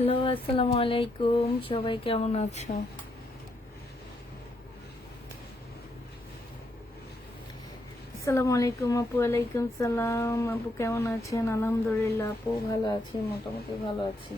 Hello, আসসালামু আলাইকুম। সবাই কেমন আছো? আসসালামু আলাইকুম আপু। ওয়ালাইকুম সালাম আপু, কেমন আছেন? আলহামদুলিল্লাহ আপু, ভালো আছি, মোটামুটি ভালো আছি।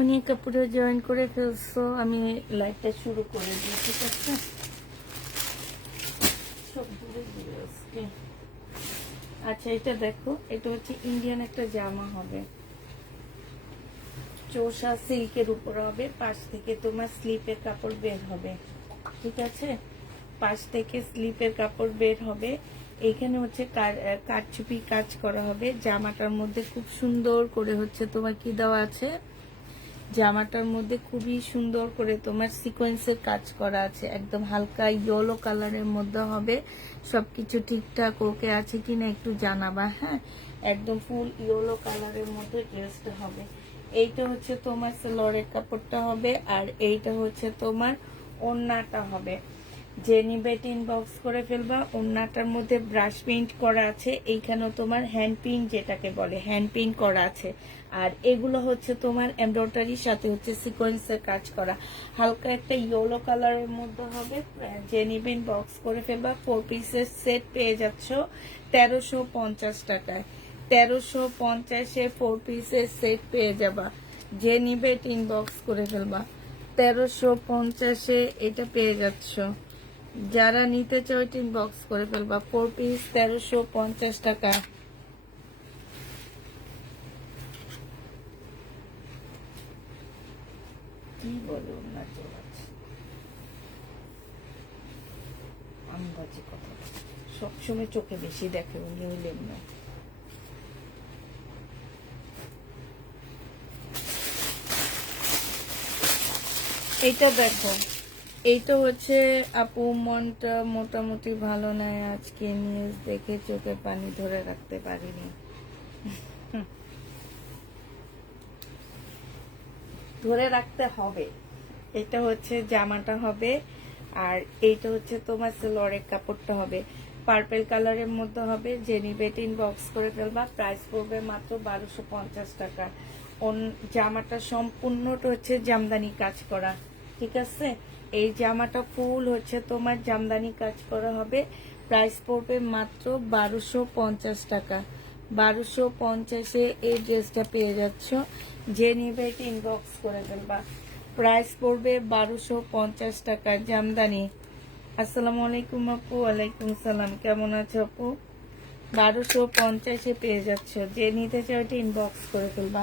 অনেক আপুরা জয়েন করে ফেলছো, আমি লাইভটা শুরু করে দিই, ঠিক আছে? সব দূরে দূরে আজকে। আচ্ছা, এটা দেখো, এটা হচ্ছে ইন্ডিয়ান একটা জামা হবে, চোষা সিল্কের উপর হবে, পাশ থেকে তোমার স্লিপের কাপড় বের হবে, ঠিক আছে? পাশ থেকে স্লিপের কাপড় বের হবে। এখানে হচ্ছে কারচুপি কাজ করা হবে। জামাটার মধ্যে খুব সুন্দর করে হচ্ছে তোমার কি দেওয়া আছে, জামাটার মধ্যে খুবই সুন্দর করে তোমার সিকোয়েন্সের কাজ করা আছে, একদম হালকা ইয়েলো কালারের মধ্যে হবে। সবকিছু ঠিকঠাক ওকে আছে কিনা একটু জানাবা, হ্যাঁ? একদম ফুল ইয়েলো কালারের মধ্যে ড্রেসটা হবে। এইটা হচ্ছে তোমার সেলোয়ারের কাপড়টা হবে, আর এইটা হচ্ছে তোমার ওড়নাটা হবে। যে নিবে ইনবক্স করে ফেলবা। ওড়নাটার মধ্যে ব্রাশ পেইন্ট করা আছে, এইখানেও তোমার হ্যান্ড প্রিন্ট যেটাকে বলে হ্যান্ড প্রিন্ট করা আছে। আর এগুলো হচ্ছে তোমার এমব্রয়ডারির সাথে হচ্ছে সিকোয়েন্সের কাজ করা, হালকা একটা ইয়েলো কালারের মধ্যে হবে। যে নিবে ইনবক্স করে ফেলবা। 4 পিসের সেট পেয়ে যাচ্ছ 1350 টাকায়। 1350-এ 4 পিসের সেট পেয়ে যাবা। যে নিবে ইনবক্স করে ফেলবা। 1350-এ এটা পেয়ে যাচ্ছ। যারা নিতে চাও ইনবক্স করে ফেলবা। 4 পিস 1350 টাকা। কি বলুন না, আন্দাজি কথা সবসময় চোখে বেশি দেখে, উনি হইলেন না। এইটা দেখো, এইটা হচ্ছে আপু মনটা মোটামুটি ভালো নাই আজকে, নিউজ দেখে চোখে পানি ধরে রাখতে পারিনি। ধরে রাখতে হবে। এটা হচ্ছে জামাটা হবে, আর এইটা হচ্ছে তোমার সেলোয়ারের কাপড়টা হবে, পার্পেল কালারের মধ্যে হবে। যে নিবে ইনবক্স করে ফেলবা। প্রাইস পড়বে মাত্র 1250 টাকা। জামাটা সম্পূর্ণটা হচ্ছে জামদানি কাজ করা, ঠিক আছে? এই জামাটা ফুল হচ্ছে তোমার জামদানি কাজ করা হবে। প্রাইস পড়বে মাত্র 1250 টাকা। 1250-এ এই ড্রেসটা পেয়ে যাচ্ছ। যে নিবে এটা ইনবক্স করে ফেলবা। প্রাইস পড়বে 1250 টাকা। জামদানি। আসসালামু আলাইকুম আপু। ওয়ালাইকুম সালাম, কেমন আছো আপু? 1250-এ পেয়ে যাচ্ছ। যে নিতে চাও এটা ইনবক্স করে ফেলবা।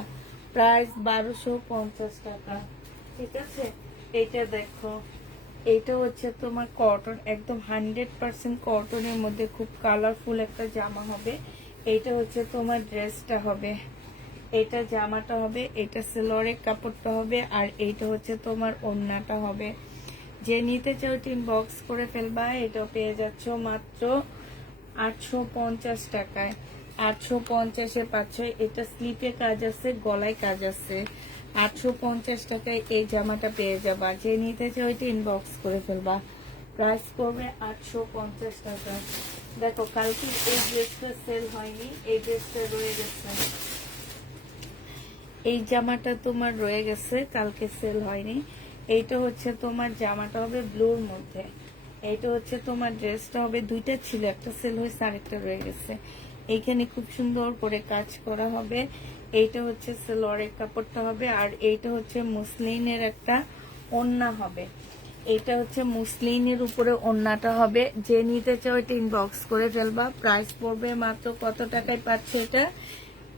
প্রাইস 1250 টাকা, ঠিক আছে? এইটা দেখো, এইটা হচ্ছে তোমার কটন, একদম 100% কটনের মধ্যে খুব কালারফুল একটা জামা হবে। এইটা হচ্ছে তোমার ড্রেসটা হবে, এটা জামাটা হবে, এটা সেলোয়ারের কাপড়টা হবে, আর এইটা হচ্ছে তোমার ওড়নাটা হবে। যে নিতে চাও টিম বক্স করে ফেলবা। এটা পেয়ে যাচ্ছ মাত্র 850 টাকায়। 850-এ পাচ্ছ। এটা স্লিপে কাজ আছে, গলায় কাজ আছে। 850 টাকায় এই জামাটা পেয়ে যাবা। যে নিতে চাও এটা ইনবক্স করে ফেলবা। প্রাইস পড়বে 850 টাকা। দেখো, কালকে এই ড্রেসটা সেল হয়নি, এই ড্রেসটা রয়ে গেছে। এই জামাটা তোমার রয়ে গেছে, কালকে সেল হয়নি। এইটা হচ্ছে তোমার জামাটা হবে ব্লুর মধ্যে। এইটা হচ্ছে তোমার ড্রেসটা হবে, দুইটা ছিল, একটা সেল হয়েছে আরেকটা রয়ে গেছে। এইখানে খুব সুন্দর করে কাজ করা হবে। এইটা হচ্ছে সেলোয়ারের কাপড়টা হবে, আর এইটা হচ্ছে মুসলিনের একটা ওড়না হবে। এটা হচ্ছে মুসলিনের উপরে ওড়নাটা হবে। যে নিতে চাও এটা ইনবক্স করে ফেলবা। প্রাইস পড়বে মাত্র কত টাকায় পাচ্ছে এটা?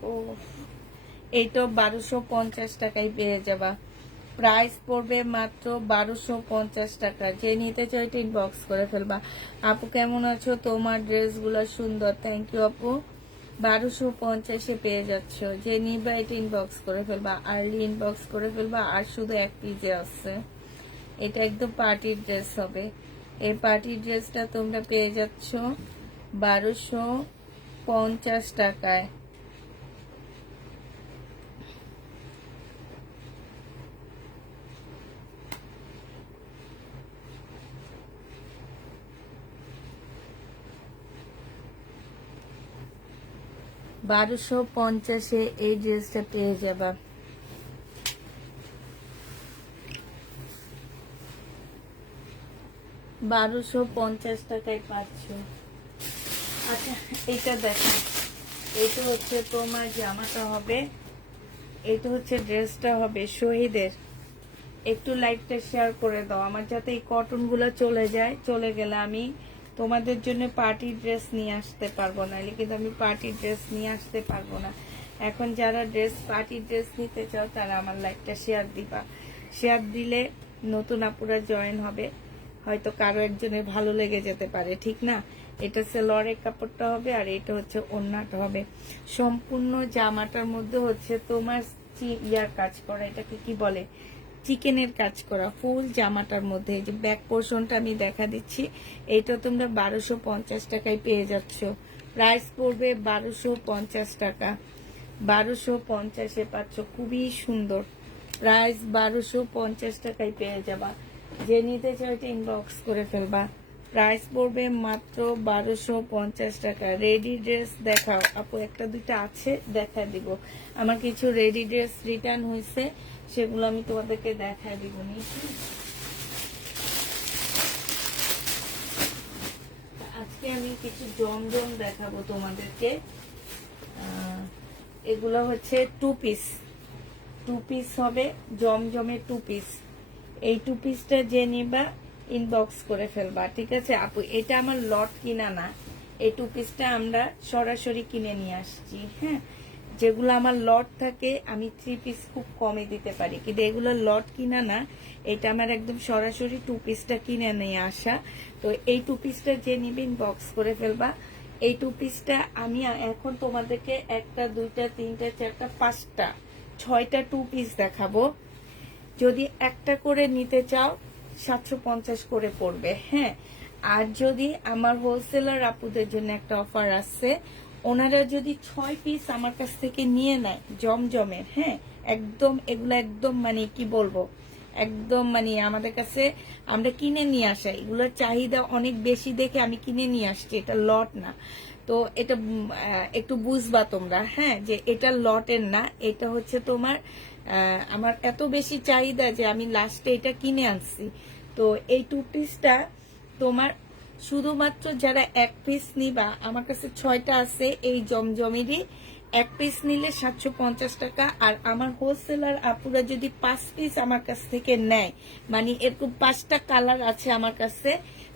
ও, এইটা 1250 টাকায় পেয়ে যাবা। প্রাইস পড়বে মাত্র 1250 টাকা। যে নিতে চাও এটা ইনবক্স করে ফেলবা। আপু কেমন আছো? তোমার ড্রেসগুলো সুন্দর, থ্যাংক ইউ আপু। 1250-এ পেয়ে যাচ্ছ। যে নিবা এটা ইনবক্স করে ফেলবা, আর্লি ইনবক্স করে ফেলবা। আর শুধু এক পিজে আছে। এটা একদম পার্টির ড্রেস হবে। এই পার্টির ড্রেসটা তোমরা পেয়ে যাচ্ছ 1250 টাকায়। 1250-এ এই ড্রেসটা পেয়ে যাবা। 1250 টাকায় পাচ্ছ। আচ্ছা, এটা দেখো, এটা হচ্ছে তোমার জামাটা হবে, এটা হচ্ছে ড্রেসটা হবে শহীদের। একটু লাইভটা শেয়ার করে দাও আমার, যাতে এই কটন গুলো চলে যায়। চলে গেলে আমি তোমাদের জন্য পার্টি ড্রেস নিয়ে আসতে পারবো না, কিন্তু আমি পার্টি ড্রেস নিয়ে আসতে পারবো না। এখন যারা পার্টি ড্রেস নিতে চাও তারা আমার লাইভটা শেয়ার দিবা। শেয়ার দিলে নতুন আপুরা জয়েন হবে, হয়তো কারো একজনের ভালো লেগে যেতে পারে, ঠিক না? এটা সেলোয়ারের কাপড়টা হবে, আর এটা হচ্ছে ওড়নাটা হবে। সম্পূর্ণ জামাটার মধ্যে হচ্ছে তোমার ইয়ার কাজ করা, এটাকে কি বলে, চিকেনের কাজ করা ফুল জামাটার মধ্যে। এই যে ব্যাক পোর্শনটা আমি দেখা দিচ্ছি, এইটা তোমরা 1250 টাকায় পেয়ে যাচ্ছ। প্রাইস পড়বে 1250 টাকা। 1250-এ পাচ্ছ, খুবই সুন্দর। প্রাইস 1250 টাকায় পেয়ে যাবা। যে নিতে চাও এটা ইনবক্স করে ফেলবা। প্রাইস পড়বে মাত্র 1250 টাকা। রেডি ড্রেস দেখাও আপু, একটা দুইটা আছে, দেখা দিব। আমার কিছু রেডি ড্রেস রিটার্ন হয়েছে, সেগুলো আমি তোমাদেরকে দেখা দিব। আজকে আমি কিছু জমজম দেখাবো তোমাদেরকে। এগুলো হচ্ছে টু পিস হবে, জমজমের টু পিস। এই টু পিসটা যে নিবা ইনবক্স করে ফেলবা, ঠিক আছে আপু? এটা আমার লট কিনা না, এই টু পিসটা আমরা সরাসরি কিনে নিয়ে আসছি। হ্যাঁ, যেগুলো আমার লট থাকে আমি 3 পিস খুব কমে দিতে পারি, কিন্তু এগুলো লট কিনা না, এটা আমার একদম সরাসরি টু পিসটা কিনে নিয়ে আসা। তো এই টু পিসটা যে নিবে ইনবক্স করে ফেলবা। এই টু পিসটা আমি এখন তোমাদেরকে 1টা 2টা 3টা 4টা 5টা 6টা টু পিস দেখাবো। যদি একটা করে নিতে চাও 750 করে পড়বে। হ্যাঁ, আর যদি আমার হোলসেলার আপুদের জন্য একটা অফার আছে, ওনারা যদি 6 পিস আমার কাছ থেকে নিয়ে নেয় জমজমের, হ্যাঁ, একদম এগুলো একদম মানে কি বলবো, একদম মানে আমাদের কাছে আমরা কিনে নিয়ে আসা, এগুলোর চাহিদা অনেক বেশি দেখে আমি কিনে নিয়ে আসছি, এটা লট না। তো এটা একটু বুঝবা তোমরা, হ্যাঁ, যে এটা লটের না, এটা হচ্ছে তোমার আমার এত বেশি চাহিদা যে আমি লাস্টে এটা কিনে আনছি। তো এই টু পিসটা তোমার শুধুমাত্র যারা এক পিস নিবা, আমার কাছে 6টা আছে এই জমজমেরই, এক পিস নিলে 750 টাকা। আর আমার হোলসেলার আপুরা যদি 5 পিস আমার কাছ থেকে নেয়, মানে এরকম 5টা কালার আছে আমার কাছে,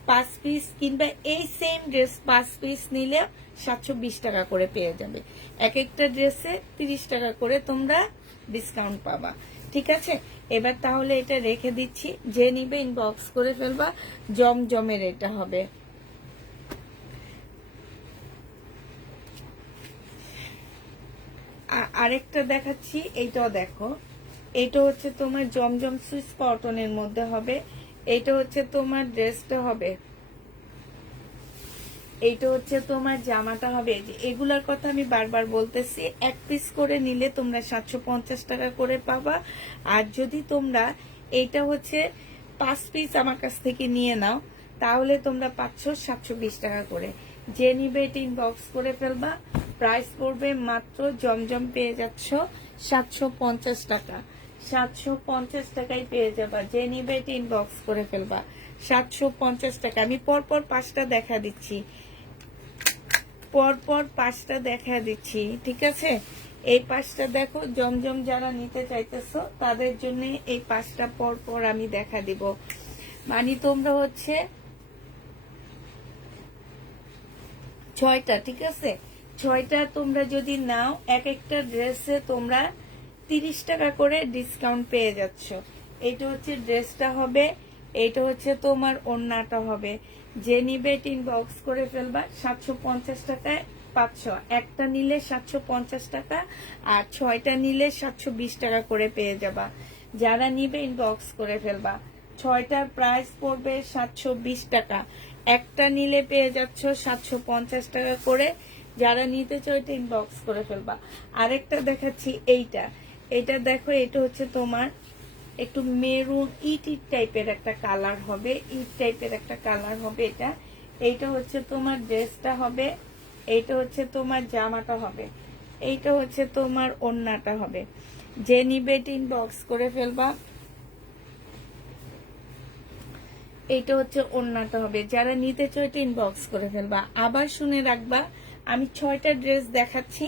5 পিস কিংবা এই সেম ড্রেস 5 পিস নিলে 720 টাকা করে পেয়ে যাবে। এক একটা ড্রেসে 30 টাকা করে তোমরা ডিসকাউন্ট পাবা। ঠিক আছে, এবার তাহলে এটা রেখে দিচ্ছি, যে নিবে ইনবক্স করে ফেলবা। জমজমের এটা হবে। আরেকটা দেখাচ্ছি, এইটাও দেখো। এইটা হচ্ছে তোমার জমজম সুইস কটনের মধ্যে হবে। এইটা হচ্ছে তোমার ড্রেসটা হবে, এইটা হচ্ছে তোমার জামাটা হবে। এগুলার কথা আমি বারবার বলতেছি, এক পিস করে নিলে তোমরা 750 টাকা করে পাবা। আর যদি তোমরা এইটা হচ্ছে 5 পিস আমার কাছ থেকে নিয়ে নাও, তাহলে তোমরা পাচ্ছ 720 টাকা করে। যে নিবে এটা ইনবক্স করে ফেলবা। প্রাইস পড়বে মাত্র, জমজম পেয়ে যাচ্ছ 750 টাকা। 750 টাকায় পেয়ে যাবা। যে নিবে এটা ইনবক্স করে ফেলবা। 750 টাকা। আমি পরপর 5টা দেখা দিচ্ছি, পরপর 5টা দেখা দিচ্ছি। ঠিক আছে, এই 5টা দেখো। জমজম যারা নিতে চাইতেছো তাদের জন্য এই 5টা পরপর আমি দেখা দিব। মানে তোমরা হচ্ছে 6টা, ঠিক আছে, 6টা তোমরা যদি নাও, এক একটা ড্রেসে তোমরা 30 টাকা করে ডিসকাউন্ট পেয়ে যাচ্ছ। এটা হচ্ছে ড্রেসটা হবে, এটা হচ্ছে তোমার ওড়নাটা হবে। যে নিবে ইনবক্স করে ফেলবা। 750 টাকায় পাচ্ছ। একটা নিলে 750 টাকা, আর 6টা নিলে 720 টাকা করে পেয়ে যাবা। যারা নিবে ইনবক্স করে ফেলবা। 6টার প্রাইস পড়বে 720 টাকা। একটা নিলে পেয়ে যাচ্ছ 750 টাকা করে। যারা নিতে চাও এটা ইনবক্স করে ফেলবা। আরেকটা দেখাচ্ছি, এইটা। এটা দেখো, এটা হচ্ছে তোমার একটু মেরুন ইট ইট টাইপের একটা কালার হবে, ইট টাইপের একটা কালার হবে এটা। এইটা হচ্ছে তোমার ড্রেসটা হবে, এইটা হচ্ছে তোমার জামাটা হবে, এইটা হচ্ছে তোমার ওড়নাটা হবে। যে নিবে ইনবক্স করে ফেলবা। এইটা হচ্ছে ওড়নাটা হবে। যারা নিতে চাও এটা ইনবক্স করে ফেলবা। আবার শুনে রাখবা, আমি 6টা ড্রেস দেখাচ্ছি।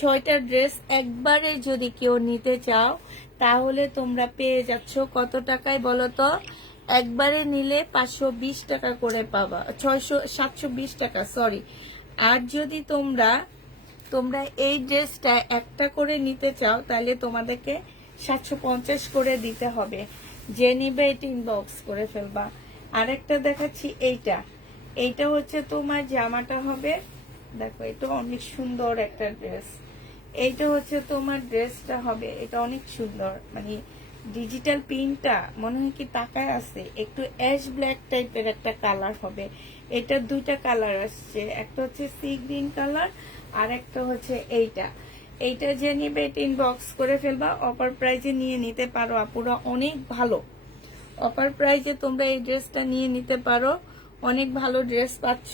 6টা ড্রেস একবারে যদি কেউ নিতে চাও, তাহলে তোমরা পেয়ে যাচ্ছ কত টাকায় বলো তো? একবারে নিলে 520 টাকা করে পাবা, 720 টাকা, সরি। আর যদি তোমরা তোমরা এই ড্রেসটা একটা করে নিতে চাও, তাহলে তোমাদেরকে 750 করে দিতে হবে। যে নিবে এটা ইনবক্স করে ফেলবা। আরেকটা দেখাচ্ছি, এইটা। এইটা হচ্ছে তোমার জামাটা হবে। দেখো, এটা অনেক সুন্দর একটা ড্রেস। এইটা হচ্ছে তোমার ড্রেসটা হবে, এটা অনেক সুন্দর, মানে ডিজিটাল প্রিন্টটা মনে হয় কি তাকায় আছে। একটু অ্যাশ ব্ল্যাক টাইপের একটা কালার হবে। এটা 2টা কালার আসছে, একটা হচ্ছে সি গ্রিন কালার, আর একটা হচ্ছে এইটা। এইটা যে নিবে এটা ইনবক্স করে ফেলবা। অফার প্রাইজে নিয়ে নিতে পারো আপুরা, অনেক ভালো অফার প্রাইজে তোমরা এই ড্রেসটা নিয়ে নিতে পারো। অনেক ভালো ড্রেস পাচ্ছ।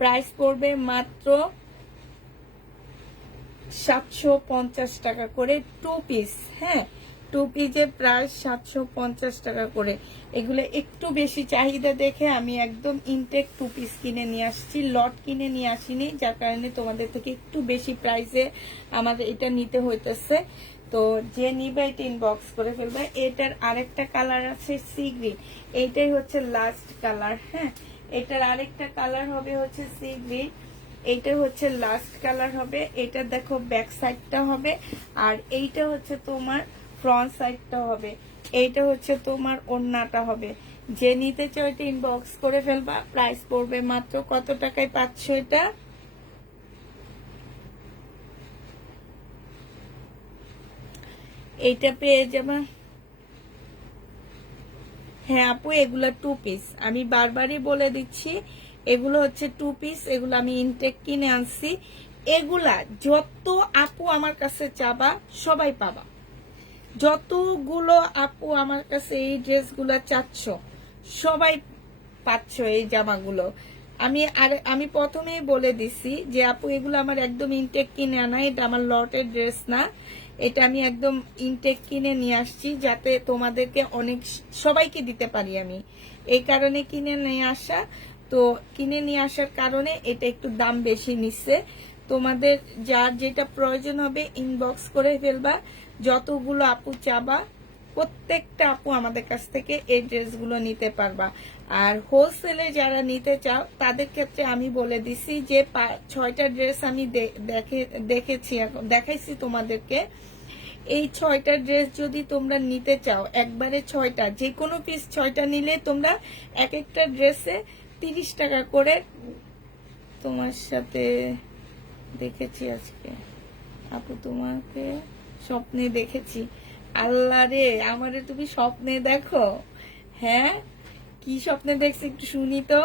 প্রাইস পড়বে মাত্র 750 টাকা করে 2 পিস। হ্যাঁ, 2 পিসের প্রাইস 750 টাকা করে। এগুলো একটু বেশি চাহিদা দেখে আমি একদম ইনটেক 2 পিস কিনে নিয়ে আসছি, লট কিনে নিয়ে আসিনি, যার কারণে তোমাদের থেকে একটু বেশি প্রাইসে আমাদের এটা নিতে হইতেছে। তো যে নিবে এটা ইনবক্স করে ফেলবে। এটার আরেকটা কালার আছে সি গ্রিন, এইটাই হচ্ছে লাস্ট কালার। হ্যাঁ, এটার আরেকটা কালার হবে হচ্ছে সি গ্রিন, এইটা হচ্ছে লাস্ট কালার হবে। এটা দেখো ব্যাক সাইডটা হবে, আর এইটা হচ্ছে তোমার ফ্রন্ট সাইডটা হবে। এইটা হচ্ছে তোমার ওড়নাটা হবে। যে নিতে চাও এটা ইনবক্স করে ফেলবা। প্রাইস পড়বে মাত্র কত টাকায় পাচ্ছ এটা? এইটা পেয়ে যাবা। হ্যাঁ আপু, এগুলো 2 পিস, আমি বারবারই বলে দিচ্ছি, এগুলো হচ্ছে 2 পিস। এগুলো আমি ইনটেক কিনে আনছি। এগুলা যত আপু আমার কাছে চাবা সবাই পাবা। যতগুলো আপু আমার কাছে এই ড্রেসগুলো চাচ্ছ, সবাই পাচ্ছ এই জামাগুলো। আমি প্রথমেই বলে দিছি যে আপু এগুলো আমার একদম ইনটেক কিনে আনা, এটা আমার লটের ড্রেস না। এটা আমি একদম ইনটেক কিনে নিয়ে আসছি, যাতে তোমাদেরকে অনেক সবাইকে দিতে পারি আমি, এই কারণে কিনে নিয়ে আসা। তো কিনে নিয়ে আসার কারণে এটা একটু দাম বেশি নিচ্ছে। তোমাদের যার যেটা প্রয়োজন হবে ইনবক্স করে ফেলবা, যতগুলো আপু চাবা প্রত্যেকটা আপু আমাদের কাছ থেকে এই ড্রেসগুলো নিতে পারবা। আর হোলসেলে যারা নিতে চাও তাদের ক্ষেত্রে আমি বলে দিছি যে 6টা ড্রেস আমি দেখাইছি তোমাদেরকে। এই 6টা ড্রেস যদি তোমরা নিতে চাও একবারে 6টা, যে কোনো পিস 6টা নিলে তোমরা এক একটা ড্রেসে 30 টাকা করে। তোমার সাথে দেখেছি আজকে আপু, তোমাকে স্বপ্নে দেখেছি। আল্লাহ রে, আমারে তুমি স্বপ্নে দেখো? হ্যাঁ, কি স্বপ্নে দেখছি একটু শুনি তো।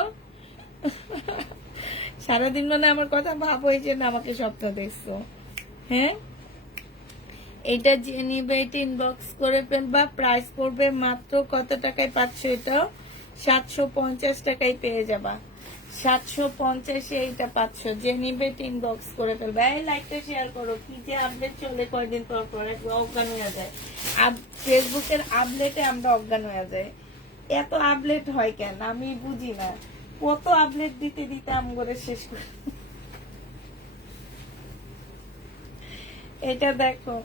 সারাদিন মানে আমার কথা ভাবো, এই জন্য আমাকে স্বপ্ন দেখছো। হ্যাঁ, এটা যে নিবে এটা ইনবক্স করে ফেলবা। প্রাইস পড়বে মাত্র কত টাকায় পাচ্ছ? এটাও 750 টাকায় পেয়ে যাবা। 750-এ এইটা পাচ্ছ। যে নিবে ইনবক্স করে ফেলবা। এই লাইকটা শেয়ার করো। কি যে আপডেট চলে কয়দিন পর পর অজ্ঞান হয়ে যায়। ফেসবুকের আপডেটে আমরা অজ্ঞান হয়ে যায়। এত আপডেট হয় কেন আমি বুঝি না। কত আপডেট দিতে দিতে আমগরে শেষ করে। এটা দেখো,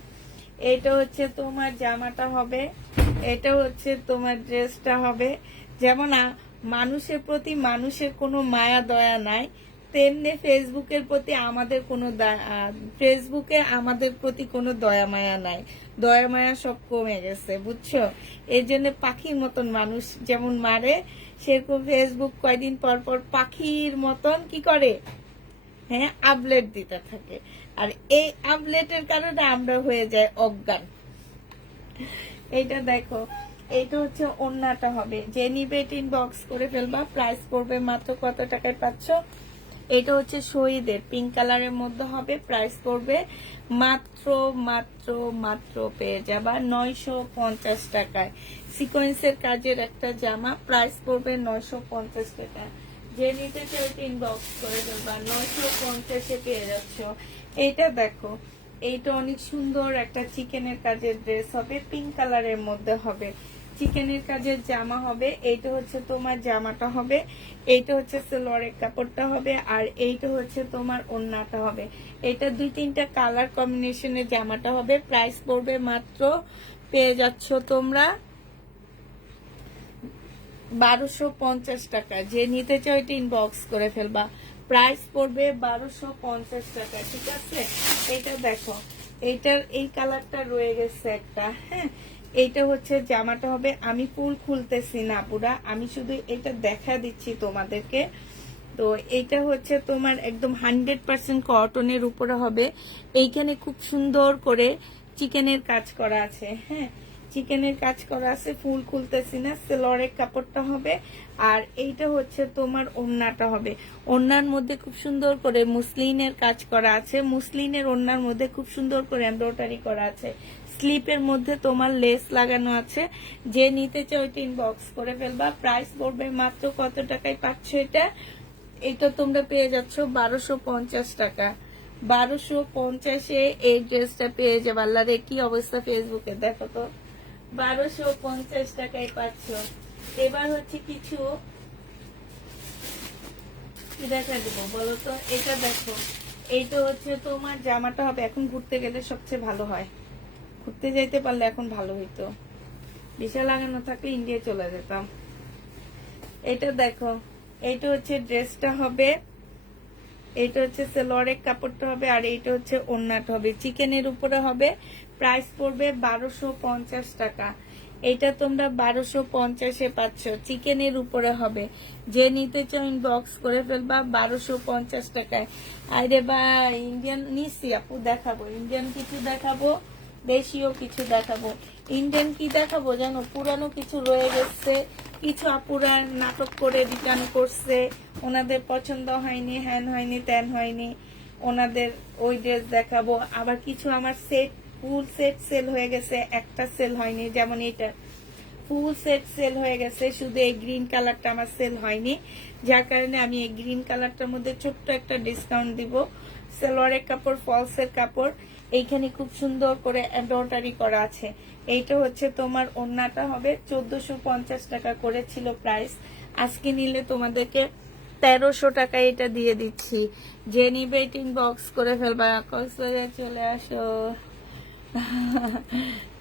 এটা হচ্ছে তোমার জামাটা হবে, এটা হচ্ছে তোমার ড্রেসটা হবে। যেমন মানুষের প্রতি মানুষের কোনো মায়া দয়া নাই, তেমনি ফেসবুকের প্রতি আমাদের প্রতি কোনো দয়া মায়া নাই। দয়া মায়া সব কমে গেছে, বুঝছো? এই জন্য পাখির মতন মানুষ যেমন মারে, সেরকম ফেসবুক কয়দিন পর পর পাখির মতন কি করে, হ্যাঁ, আপডেট দিতে থাকে। আর এই আপডেটের কারণে আমরা হয়ে যাই অজ্ঞান। এইটা দেখো, এইটা হচ্ছে ওড়নাটা হবে। যে নিবে ইনবক্স করে ফেলবা। প্রাইস পড়বে মাত্র কত টাকায় পাচ্ছ? এটা হচ্ছে শহীদের পিঙ্ক কালারের মধ্যে হবে। প্রাইস পড়বে মাত্র মাত্র মাত্র পেয়ে যাবা 950 টাকায়। সিকোয়েন্সের কাজের একটা জামা। প্রাইস পড়বে 950 টাকা। যে নিতে চাই ইনবক্স করে ফেলবা। 950-এ পেয়ে যাচ্ছ। এইটা দেখো, এইটা অনেক সুন্দর একটা চিকেনের কাজের ড্রেস হবে, পিঙ্ক কালারের মধ্যে হবে। চিকেনের কাজের জামা হবে। এইটা হচ্ছে তোমার জামাটা হবে, এইটা হচ্ছে সালোয়ারের কাপড়টা হবে, আর এইটা হচ্ছে তোমার ওড়নাটা হবে। এটা 2-3টা কালার কম্বিনেশনের জামাটা হবে। প্রাইস পড়বে মাত্র পেয়ে যাচ্ছ তোমরা 1250 টাকা। যে নিতে চাও এটা ইনবক্স করে ফেলবা। প্রাইস পড়বে 1250 টাকা, ঠিক আছে? এটা দেখো, এইটার এই কালারটা রয়ে গেছে একটা, হ্যাঁ। এইটা হচ্ছে জামাটা হবে। আমি ফুল খুলতেছি না পুরা, আমি শুধু এটা দেখা দিচ্ছি তোমাদেরকে। তো এইটা হচ্ছে তোমার একদম 100% কটনের উপরে হবে। এইখানে খুব সুন্দর করে চিকেনের কাজ করা আছে, হ্যাঁ, চিকেনের কাজ করা আছে। ফুল খুলতেছি না, সেলরের কাপড়টা হবে। আর এইটা হচ্ছে তোমার ওড়নাটা হবে। ওড়নার মধ্যে খুব সুন্দর করে মুসলিনের কাজ করা আছে। মুসলিনের ওড়নার মধ্যে খুব সুন্দর করে এমব্রয়ডারি করা আছে। স্লিপের মধ্যে তোমার লেস লাগানো আছে। যে নিতে চাও ওইটা ইনবক্স করে ফেলবা। প্রাইস পড়বে মাত্র কত টাকায় পাচ্ছ এটা? এটা তোমরা পেয়ে যাচ্ছ 1250 টাকা। 1250-এ এই ড্রেসটা পেয়ে যাবে। আল্লাহ রে, কি অবস্থা ফেসবুকে দেখো তো। 1250 টাকায় পাচ্ছ। এবার হচ্ছে কিছু দেখা দেবো বলো তো। এটা দেখো, এইটা হচ্ছে তোমার জামাটা হবে। এখন ঘুরতে গেলে সবচেয়ে ভালো হয়, ঘুরতে যাইতে পারলে এখন ভালো হইতো। ভিসা লাগানো থাকলে ইন্ডিয়া চলে যেতাম। এটা দেখো, এইটা হচ্ছে ড্রেসটা হবে, এইটা হচ্ছে সালোয়ারের কাপড়টা হবে, আর এইটা হচ্ছে ওড়নাটা হবে। চিকেনের উপরে হবে। প্রাইস পড়বে 1250 টাকা। এটা তোমরা 1250-এ পাচ্ছ। চিকেনের উপরে হবে। যে নিতে চাও ইনবক্স করে ফেলবা 1250 টাকায়। আরে বা, ইন্ডিয়ান নিচ্ছি আপু, দেখাবো ইন্ডিয়ান কিছু, দেখাবো দেশীয় কিছু দেখাবো। ইন্ডিয়ান কি দেখাবো জানো? পুরানো কিছু রয়ে গেছে, কিছু আপুরা নাটক করে রিটার্ন করছে, ওনাদের পছন্দ হয়নি, হ্যান হয়নি, ত্যান হয়নি, ওনাদের ওই ড্রেস দেখাবো। আবার কিছু আমার সেট, ফুল সেট সেল হয়ে গেছে, একটা সেল হয়নি। যেমন এটা ফুল সেট সেল হয়ে গেছে, শুধু এই গ্রিন কালারটা আমার সেল হয়নি, যার কারণে আমি এই গ্রিন কালারটার মধ্যে ছোট্ট একটা ডিসকাউন্ট দিব। সালোয়ারের কাপড়, ফলসের কাপড়, এইখানে খুব সুন্দর করে এমব্রয়ডারি করা আছে। এইটা হচ্ছে তোমার ওড়নাটা হবে। 1450 টাকা করেছিল প্রাইস। আজকে নিলে তোমাদেরকে 1300 টাকায় এটা দিয়ে দিচ্ছি। যে নিবে ইনবক্স করে ফেলবা। কক্সবাজার চলে আসো।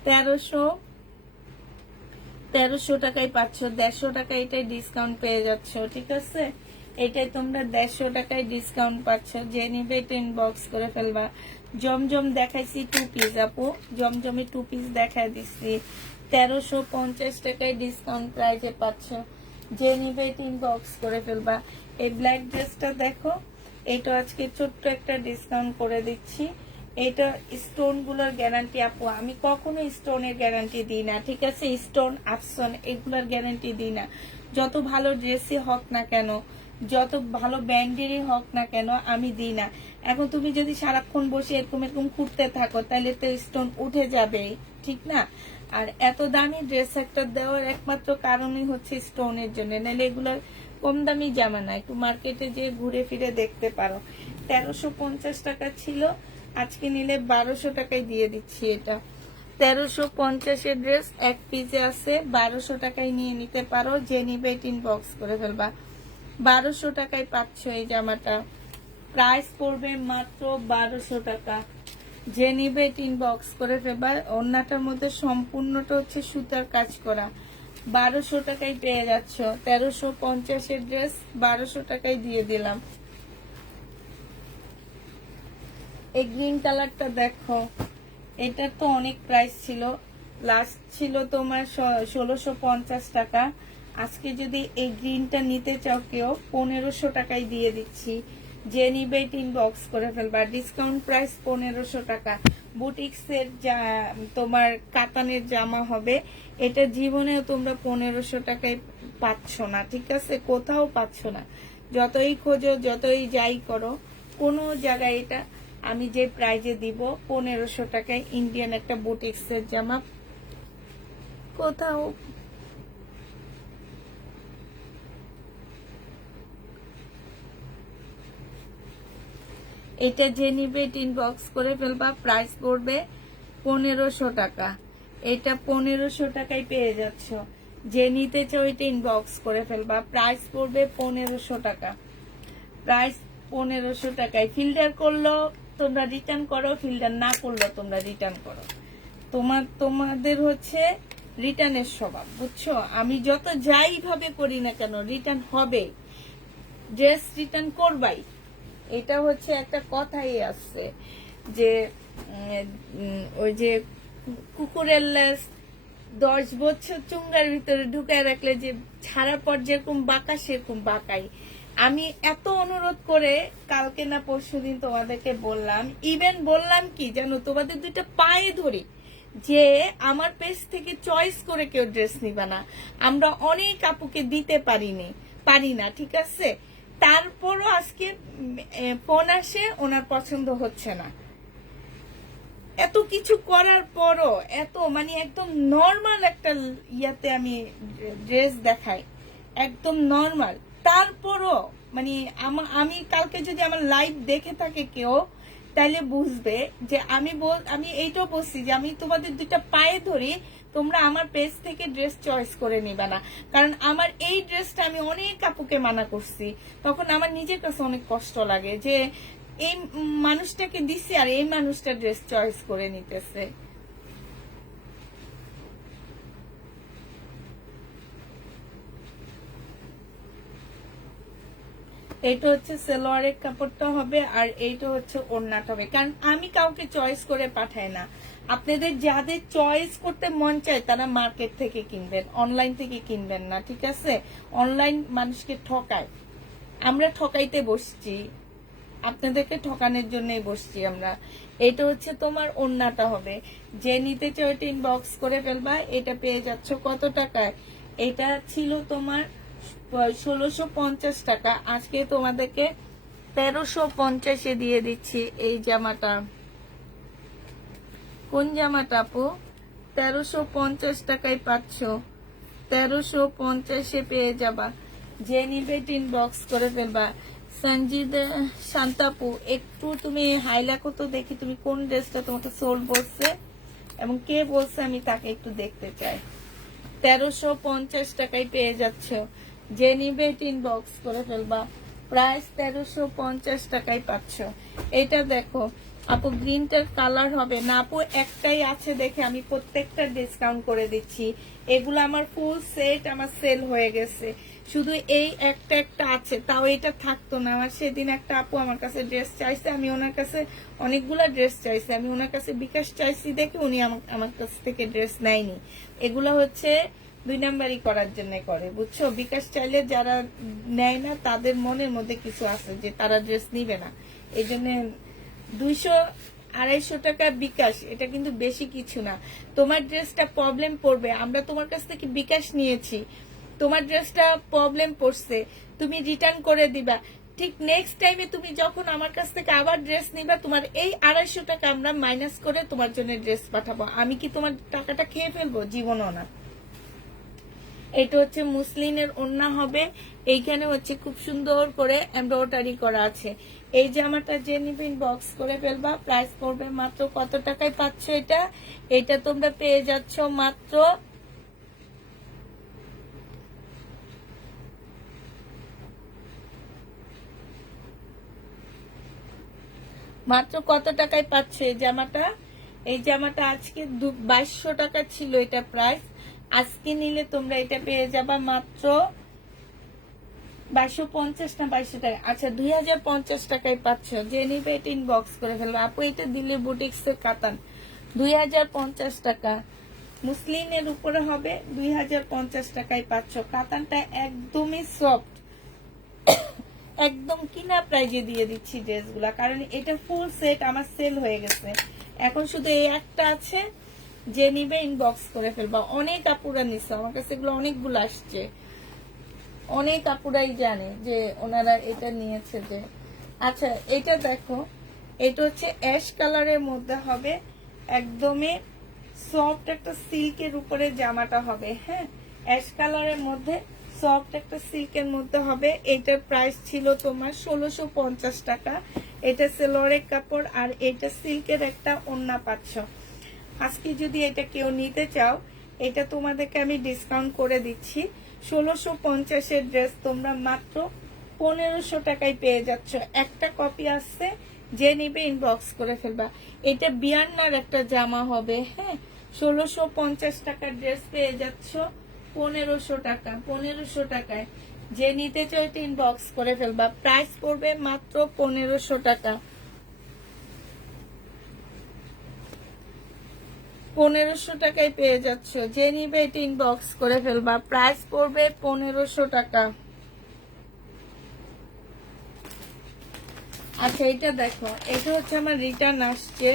1300 টাকায় পাচ্ছ। 150 টাকায় এটাই ডিসকাউন্ট পেয়ে যাচ্ছ, ঠিক আছে? এটাই তোমরা 150 টাকায় ডিসকাউন্ট পাচ্ছ। যে নিবে এটা ইনবক্স করে ফেলবা। জমজম দেখাইছি 2 পিস আপু, জমজমে 2 পিস দেখাই দিচ্ছি। 1350 টাকায় ডিসকাউন্ট প্রাইজে পাচ্ছ। যে নিবে এটা ইনবক্স করে ফেলবা। এই ব্ল্যাক ড্রেসটা দেখো, এটা আজকে ছোট্ট একটা ডিসকাউন্ট করে দিচ্ছি। এটা স্টোন গুলোর গ্যারান্টি আপু, আমি কখনো স্টোনের গ্যারান্টি দিই না, ঠিক আছে? স্টোন আপসন এগুলোর গ্যারান্টি দিই না। যত ভালো ড্রেসই হোক না কেন, যত ভালো ব্যান্ডেরই হোক না কেন, আমি দিই না। এখন তুমি যদি সারাক্ষণ বসে এরকম এরকম করতে থাকো, তাহলে তো স্টোন উঠে যাবে, ঠিক না? আর এত দামি ড্রেস একটা দেওয়ার একমাত্র কারণই হচ্ছে স্টোনের জন্য, নাহলে এগুলোর কম দামি জামা না। একটু মার্কেটে যে ঘুরে ফিরে দেখতে পারো। 1350 টাকা ছিল, আজকে নিলে 1200 টাকায় দিয়ে দিচ্ছি। এটা 1350 এর ড্রেস, এক পিসে আছে। 1200 টাকায় নিয়ে নিতে পারো। যে নিবে ইনবক্স করে ফেলবা। 1200 টাকায় পাচ্ছ এই জামাটা। প্রাইস পড়বে মাত্র 1200 টাকা। যে নিবে ইনবক্স করে ফেলবা। ওড়নাটার মধ্যে সম্পূর্ণটা হচ্ছে সুতার কাজ করা। 1200 টাকায় পেয়ে যাচ্ছ। 1350 এর ড্রেস 1200 টাকায় দিয়ে দিলাম। এই গ্রিন কালারটা দেখো, এটা তো অনেক প্রাইস ছিল, লাস্ট ছিল তোমার 1650 টাকা। আজকে যদি এই গ্রিনটা নিতে চাও কেউ, 1500 টাকায় দিয়ে দিচ্ছি। যে নিবে ইনবক্স করে ফেলবা। ডিসকাউন্ট প্রাইস 1500 টাকা। বুটিক্সের যা তোমার কাতানের জামা হবে, এটা জীবনেও তোমরা 1500 টাকায় পাচ্ছ না, ঠিক আছে? কোথাও পাচ্ছ না। যতই খোঁজো, যতই যাই করো, কোনো জায়গায় এটা আমি যে প্রাইজে দিব 1500 টাকায় ইন্ডিয়ান একটা বুটিক্সের জামা কোথাও। এটা যে নিবে ইনবক্স করে ফেলবা। প্রাইস পড়বে 1500 টাকা। এটা 1500 টাকায় পেয়ে যাচ্ছ। যে নিতে চাও এটা ইনবক্স করে ফেলবা। প্রাইস পড়বে 1500 টাকা। প্রাইস 1500 টাকায়। ফিল্টার করলো তোমরা রিটার্ন করো, ফিল্টার না করলো তোমরা রিটার্ন করো। তোমাদের হচ্ছে রিটার্নের স্বভাব, বুঝছো? আমি যত যাই ভাবে করি না কেন, রিটার্ন হবে। ড্রেস রিটার্ন করবাই, এটা হচ্ছে একটা কথাই আছে যে ওই যে কুকুরের লেজ 10 বছর চুঙ্গার ভিতরে ঢুকায় রাখলে যে ছাড়া পর যেরকম বাঁকা, সেরকম বাঁকাই। আমি এত অনুরোধ করে কালকে না পরশুদিন তোমাদেরকে বললাম, ইভেন বললাম কি জানো, তোমাদের দুইটা পায়ে ধরি যে আমার পেজ থেকে চয়েস করে কেউ ড্রেস নিবা না। আমরা অনেক আপুকে দিতে পারি না, ঠিক আছে? তারপরও আজকে ফোন আসে, ওনার পছন্দ হচ্ছে না। এত কিছু করার পরও এত মানে একদম নর্মাল একটা ইয়াতে আমি ড্রেস দেখাই, একদম নর্মাল, তারপরও মানে আমি কালকে যদি আমার লাইভ দেখে থাকে কেউ, তাইলে বুঝবে যে আমি এইটাও বলছি যে আমি তোমাদের দুইটা পায়ে ধরি, তোমরা আমার পেজ থেকে ড্রেস চয়েস করে নিবা না। কারণ আমার এই ড্রেসটা আমি অনেক আপুকে মানা করছি, তখন আমার নিজের কাছে অনেক কষ্ট লাগে যে এই মানুষটাকে দিছি আর এই মানুষটা ড্রেস চয়েস করে নিতেছে। এইটা হচ্ছে সালোয়ারের কাপড়টা হবে, আর এইটা হচ্ছে ওড়নাটা হবে। কারণ আমি কাউকে চয়েস করে পাঠাই না। আপনাদের যাদের চয়েস করতে মন চায় তারা মার্কেট থেকে কিনবেন, অনলাইন থেকে কিনবেন না, ঠিক আছে? অনলাইন মানুষকে ঠকায়, আমরা ঠকাইতে বসছি, আপনাদেরকে ঠকানোর জন্যই বসছি আমরা। এটা হচ্ছে তোমার ওড়নাটা হবে। যে নিতে চাও এটা ইনবক্স করে ফেলবা। এটা পেয়ে যাচ্ছ কত টাকায়? এটা ছিল তোমার 1650 টাকা, আজকে তোমাদেরকে 1350-এ দিয়ে দিচ্ছি এই জামাটা। কোন জামাটা আপু? 1350 টাকায় পাচ্ছ। 1350-এ পেয়ে যাবা। যে নিবে ইনবক্স করে ফেলবা। সঞ্জিদ শান্তাপু, একটু তুমি হাইলাইট তো দেখি তুমি কোন ড্রেসটা তোমাকে সোল্ড বলছে এবং কে বলছে, আমি তাকে একটু দেখতে চাই। 1350 টাকায় পেয়ে যাচ্ছ। যে নিবে ইনবক্স করে ফেলবা। প্রাইস 1350 টাকায় পাচ্ছ। এটা দেখো আপু, গ্রিনটার কালার হবে না আপু, একটাই আছে দেখে আমি প্রত্যেকটা ডিসকাউন্ট করে দিচ্ছি। এগুলো আমার ফুল সেট আমার সেল হয়ে গেছে, শুধু এই একটা একটা আছে, তাও এটা থাকতো না। আমার সেদিন একটা আপু আমার কাছে ড্রেস চাইছে, আমি ওনার কাছে অনেকগুলা ড্রেস চাইছি, আমি ওনার কাছে বিকাশ চাইছি দেখে উনি আমার কাছ থেকে ড্রেস নেয়নি। এগুলো হচ্ছে 2 নাম্বারই করার জন্য করে, বুঝছো? বিকাশ চাইলে যারা নেয় না তাদের মনের মধ্যে কিছু আছে যে তারা ড্রেস নিবে না, এই জন্য 200-250 টাকা বিকাশ, এটা কিন্তু বেশি কিছু না। তোমার ড্রেসটা প্রবলেম পড়বে, আমরা তোমার কাছ থেকে বিকাশ নিয়েছি, তোমার ড্রেসটা প্রবলেম পড়ছে, তুমি রিটার্ন করে দিবা। ঠিক নেক্সট টাইমে তুমি যখন আমার কাছ থেকে আবার ড্রেস নিবা, তোমার এই 250 টাকা আমরা মাইনাস করে তোমার জন্য ড্রেস পাঠাবো। আমি কি তোমার টাকাটা খেয়ে ফেলবো? জীবনও না। এটা হচ্ছে মুসলিনের ওড়না হবে, এইখানে হচ্ছে খুব সুন্দর করে এমব্রয়ডারি করা আছে। এই জামাটা যে নিবেন বক্স করে ফেলবা। প্রাইস পড়বে মাত্র কত টাকায় পাচ্ছ এটা? এটা তোমরা পেয়ে যাচ্ছ মাত্র কত টাকায় পাচ্ছ এই জামাটা? এই জামাটা আজকে 2200 টাকা ছিল এটা প্রাইস, আজকে নিলে তোমরা এটা পেয়ে যাবা মাত্র 2250 না 2200 টাকা, আচ্ছা 2050 টাকায় পাচ্ছ। যে নিবে এটা ইনবক্স করে ফেলবে। আপু এটা দিলে বুটিক্স এর কাতান 2050 টাকা, মুসলিনের উপরে হবে 2050 টাকায় পাচ্ছ। কাতানটা একদমই সফট, একদম কিনা প্রাইজে দিয়ে দিচ্ছি ড্রেসগুলা, কারণ এটা ফুল সেট আমার সেল হয়ে গেছে, এখন শুধু এই একটা আছে। যে নিবে ইনবক্স করে ফেলবা। অনেক আপুরা নিচ্ছে আমার কাছে, এগুলো অনেকগুলো আসছে, অনেক আপুরাই জানে যে ওনারা এটা নিয়েছে। যে আচ্ছা এটা দেখো, এটা হচ্ছে অ্যাশ কালারের মধ্যে হবে, একদমই সফট একটা সিল্কের উপরে জামাটা হবে। হ্যাঁ, অ্যাশ কালারের মধ্যে সফট একটা সিল্কের মধ্যে হবে। এটার প্রাইস ছিল তোমার 1650 টাকা। এটা সেলোয়ারের কাপড় আর এটা সিল্কের একটা ওড়না পাচ্ছ। আজকে যদি এটা কেউ নিতে চাও, এটা তোমাদেরকে আমি ডিসকাউন্ট করে দিচ্ছি। 1650-এর ড্রেস তোমরা মাত্র 1500 টাকায় পেয়ে যাচ্ছ। একটা কপি আসছে, যে নিবে ইনবক্স করে ফেলবা। এটা বিয়ান্নার একটা জামা হবে। হ্যাঁ, 1650 টাকার ড্রেস পেয়ে যাচ্ছ 1500 টাকা। 1500 টাকায় যে নিতে চাও এটা ইনবক্স করে ফেলবা। প্রাইস পড়বে মাত্র 1500 টাকা। 1500 টাকায় পেয়ে যাচ্ছ। যে নিবে এটা ইনবক্স করে ফেলবা। প্রাইস পড়বে 1500 টাকা। আচ্ছা এটা দেখো, এটা হচ্ছে আমার রিটার্ন আসছে।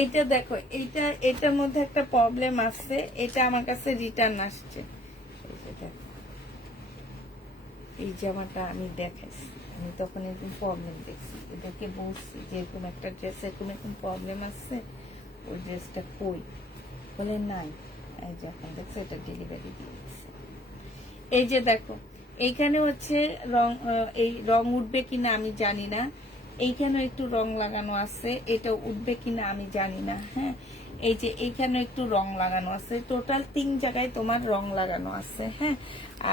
এইটা দেখো, এটার মধ্যে একটা প্রবলেম আছে, এটা আমার কাছে রিটার্ন আসছে। এই জামাটা আমি দেখাইছি, আমি তখন এরকম প্রবলেম দেখছি, এদেরকে বলছি যে এরকম একটা ড্রেস এরকম প্রবলেম আছে, ওই ড্রেসটা কই, বলে নাই। যখন দেখছো এটা ডেলিভারি দিয়ে দিচ্ছে। এই যে দেখো, এইখানে হচ্ছে রং, এই রং উঠবে কিনা আমি জানি না, এইখানে একটু রং লাগানো আছে, এটা উঠবে কিনা আমি জানি না। হ্যাঁ, এই যে এইখানে একটু রং লাগানো আছে, টোটাল 3 জায়গায় তোমার রং লাগানো আছে। হ্যাঁ,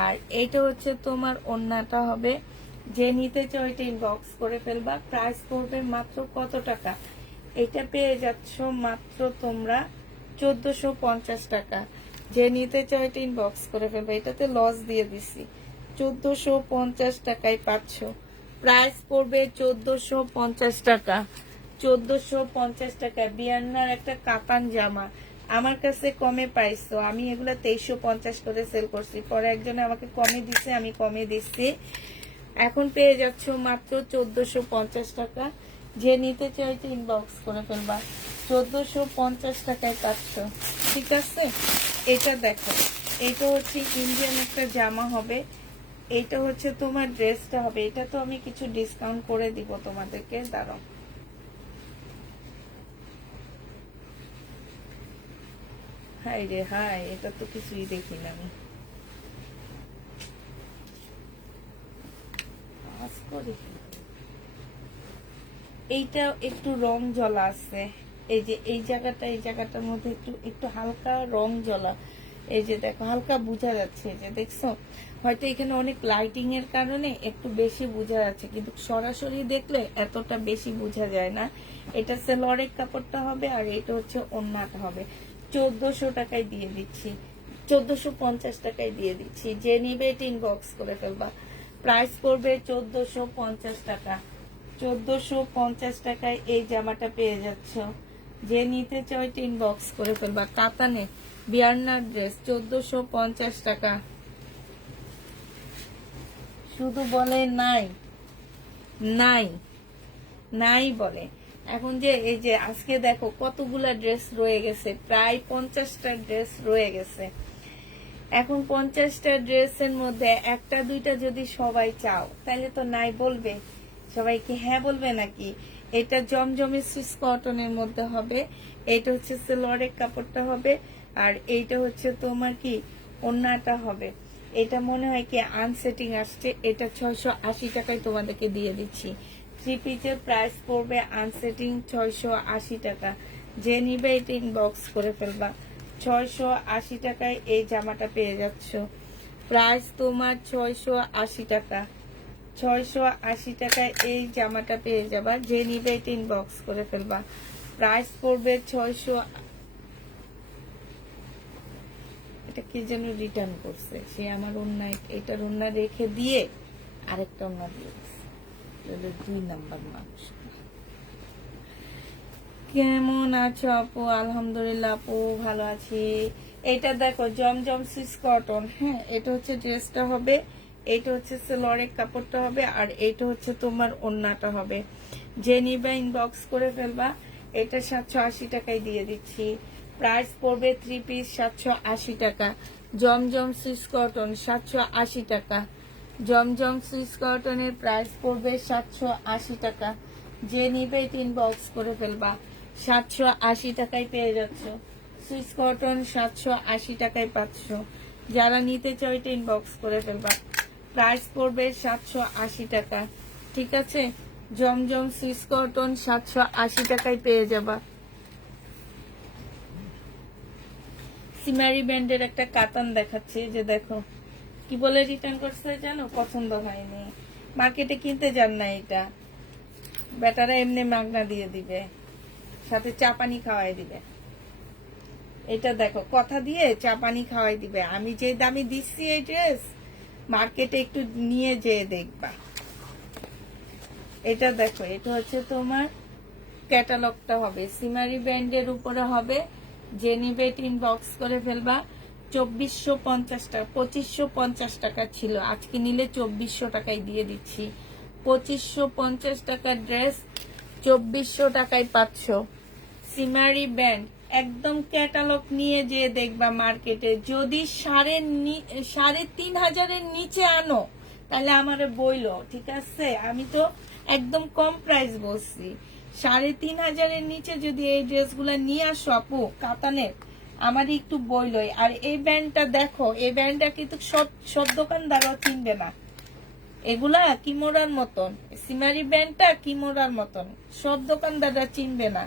আর এইটা হচ্ছে তোমার ওড়নাটা হবে। যে নিতে চাও এটা ইনবক্স করে ফেলবা। প্রাইস পড়বে মাত্র কত টাকা? এটা পেয়ে যাচ্ছ মাত্র তোমরা 1450 টাকা। যে নিতে চাও এটা ইনবক্স করে ফেলবা। এটাতে লস দিয়ে দিছি, 1450 টাকায় পাচ্ছ। প্রাইস পড়বে 1450 টাকা। 1450 টাকা বিয়ান্নার একটা কাতান জামা, আমার কাছে কমে পাইছো। আমি এগুলা 2350 করে সেল করছি, পরে একজনে আমাকে কমে দিছে, আমি কমে দিচ্ছি। এখন পেয়ে যাচ্ছ মাত্র 1450 টাকা। যে নিতে চাইতে ইনবক্স করে ফেলবা। 1450 টাকায় পাচ্ছ। ঠিক আছে, এটা দেখো, এটা হচ্ছে ইন্ডিয়ান একটা জামা হবে, এটা হচ্ছে তোমার ড্রেসটা হবে। এটা তো আমি কিছু ডিসকাউন্ট করে দিব তোমাদেরকে, দাঁড়াও। হাই রে হাই, এটা তো কিছুই দেখি না আমি। এইটা একটু রং জ্বলা আছে, এই যে এই জায়গাটার মধ্যে একটু একটু হালকা রং জ্বলা। এই যে দেখো, হালকা বোঝা যাচ্ছে, এই যে দেখছো, হয়তো এখানে অনেক লাইটিং এর কারণে একটু বেশি বোঝা যাচ্ছে, কিন্তু সরাসরি দেখলে এতটা বেশি বোঝা যায় না। এটা সেলরের কাপড়টা হবে, আর এটা হচ্ছে ওড়নাটা হবে। 1400 টাকায় দিয়ে দিচ্ছি, 1450 টাকায় দিয়ে দিচ্ছি। যে নিবে এটা ইনবক্স করে ফেলবা। প্রাইস পড়বে 1450 টাকা। 1450 টাকায় এই জামাটা পেয়ে যাচ্ছ। যে নিতে চাই ইনবক্স করে ফেলবা। কাতানে বিয়ারনার ড্রেস 1450 টাকা। শুধু বলে নাই নাই নাই বলে। এখন যে এই যে আজকে দেখো কতগুলা ড্রেস রয়ে গেছে, প্রায় 50টা ড্রেস রয়ে গেছে। এখন 50টা ড্রেসের মধ্যে একটা দুইটা যদি সবাই চাও, তাহলে তো নাই বলবে, সবাই কি হ্যাঁ বলবে নাকি? এটা জমজমে সুইস কটনের মধ্যে হবে, এটা হচ্ছে সেলরের কাপড়টা হবে, আর এইটা হচ্ছে তোমার কি ওড়নাটা হবে। এটা মনে হয় কি আনসেটিং আসছে, এটা 680 টাকায় তোমাদেরকে দিয়ে দিচ্ছি। থ্রি পিসের প্রাইস পড়বে আনসেটিং 680 টাকা। যে নিবে এটা ইনবক্স করে ফেলবা। 680 টাকায় এই জামাটা পেয়ে যাচ্ছ। প্রাইস তোমার 680 টাকা। 680 টাকায় এই জামাটা পেয়ে যাবা। যে নিবে এটা ইনবক্স করে ফেলবা। প্রাইস পড়বে 600। এটা কি যেন রিটার্ন করছে সে, আমার অন্যায়, এটার অন্যায় রেখে দিয়ে আরেকটা অন্যায় দিয়ে দিচ্ছে। 2 নাম্বার মানুষ। কেমন আছো আপু? আলহামদুলিল্লাহ আপু, ভালো আছি। এটা দেখো জমজম সুইস কটন, হ্যাঁ, এটা হচ্ছে ড্রেসটা হবে, এটা হচ্ছে সেলরের কাপড়টা হবে, আর এটা হচ্ছে তোমার ওড়নাটা হবে। যে নিবে ইনবক্স করে ফেলবা। এটা 780 টাকায় দিয়ে দিচ্ছি। প্রাইস পড়বে থ্রি পিস 780 টাকা। জমজম সুইস কটন 780 টাকা। জমজম সুইস কটনের প্রাইস পড়বে 780 টাকা। যে নিবে ইনবক্স করে ফেলবা। 780 টাকায় পেয়ে যাচ্ছ সুইস কটন, 780 টাকায় পাচ্ছ। যারা নিতে চাও এটা ইনবক্স করে ফেলবা। প্রাইস পড়বে 780 টাকা। ঠিক আছে, জমজম সুইস কটন 780 টাকায় পেয়ে যাবা। সিমারি ব্যান্ডের একটা কাতান দেখাচ্ছি, যে দেখো কি বলে রিটার্ন করছে জানো, পছন্দ হয়নি, মার্কেটে কিনতে যান না, এটা বেটারা এমনি মাগনা দিয়ে দিবে, সাথে চা পানি খাওয়াই দিবে। এটা দেখো কথা দিয়ে চা পানি খাওয়াই দিবে। আমি যে দামি দিচ্ছি এই ড্রেস, মার্কেটে একটু নিয়ে যেয়ে দেখবা। এটা দেখো, এটা হচ্ছে তোমার ক্যাটালগটা হবে, সিমারি ব্যান্ডের উপরে হবে। যে নিবে ইনবক্স করে ফেলবা। 2450 টাকা, 2550 টাকা ছিল, আজকে নিলে 2400 টাকায় দিয়ে দিচ্ছি। 2550 টাকার ড্রেস 2400 টাকায় পাচ্ছ। সিমারি ব্যান্ড একদম ক্যাটালগ নিয়ে যে দেখবা মার্কেটে। যদি 3500 নিচে আনো তাহলে আমারে বইলো, ঠিক আছে? আমি তো একদম কম প্রাইস বলছি। 3500 নিচে যদি এই ড্রেসগুলো নিয়ে আসো আপু কাতানের, আমার একটু বইলই। আর এই ব্যান্ডটা দেখো, এই ব্যান্ডটা কিন্তু সব দোকানদারও চিনবে না। এগুলা কিমোরার মতন, সিমারি ব্যান্ডটা কিমোরার মতন, সব দোকানদাররা চিনবে না।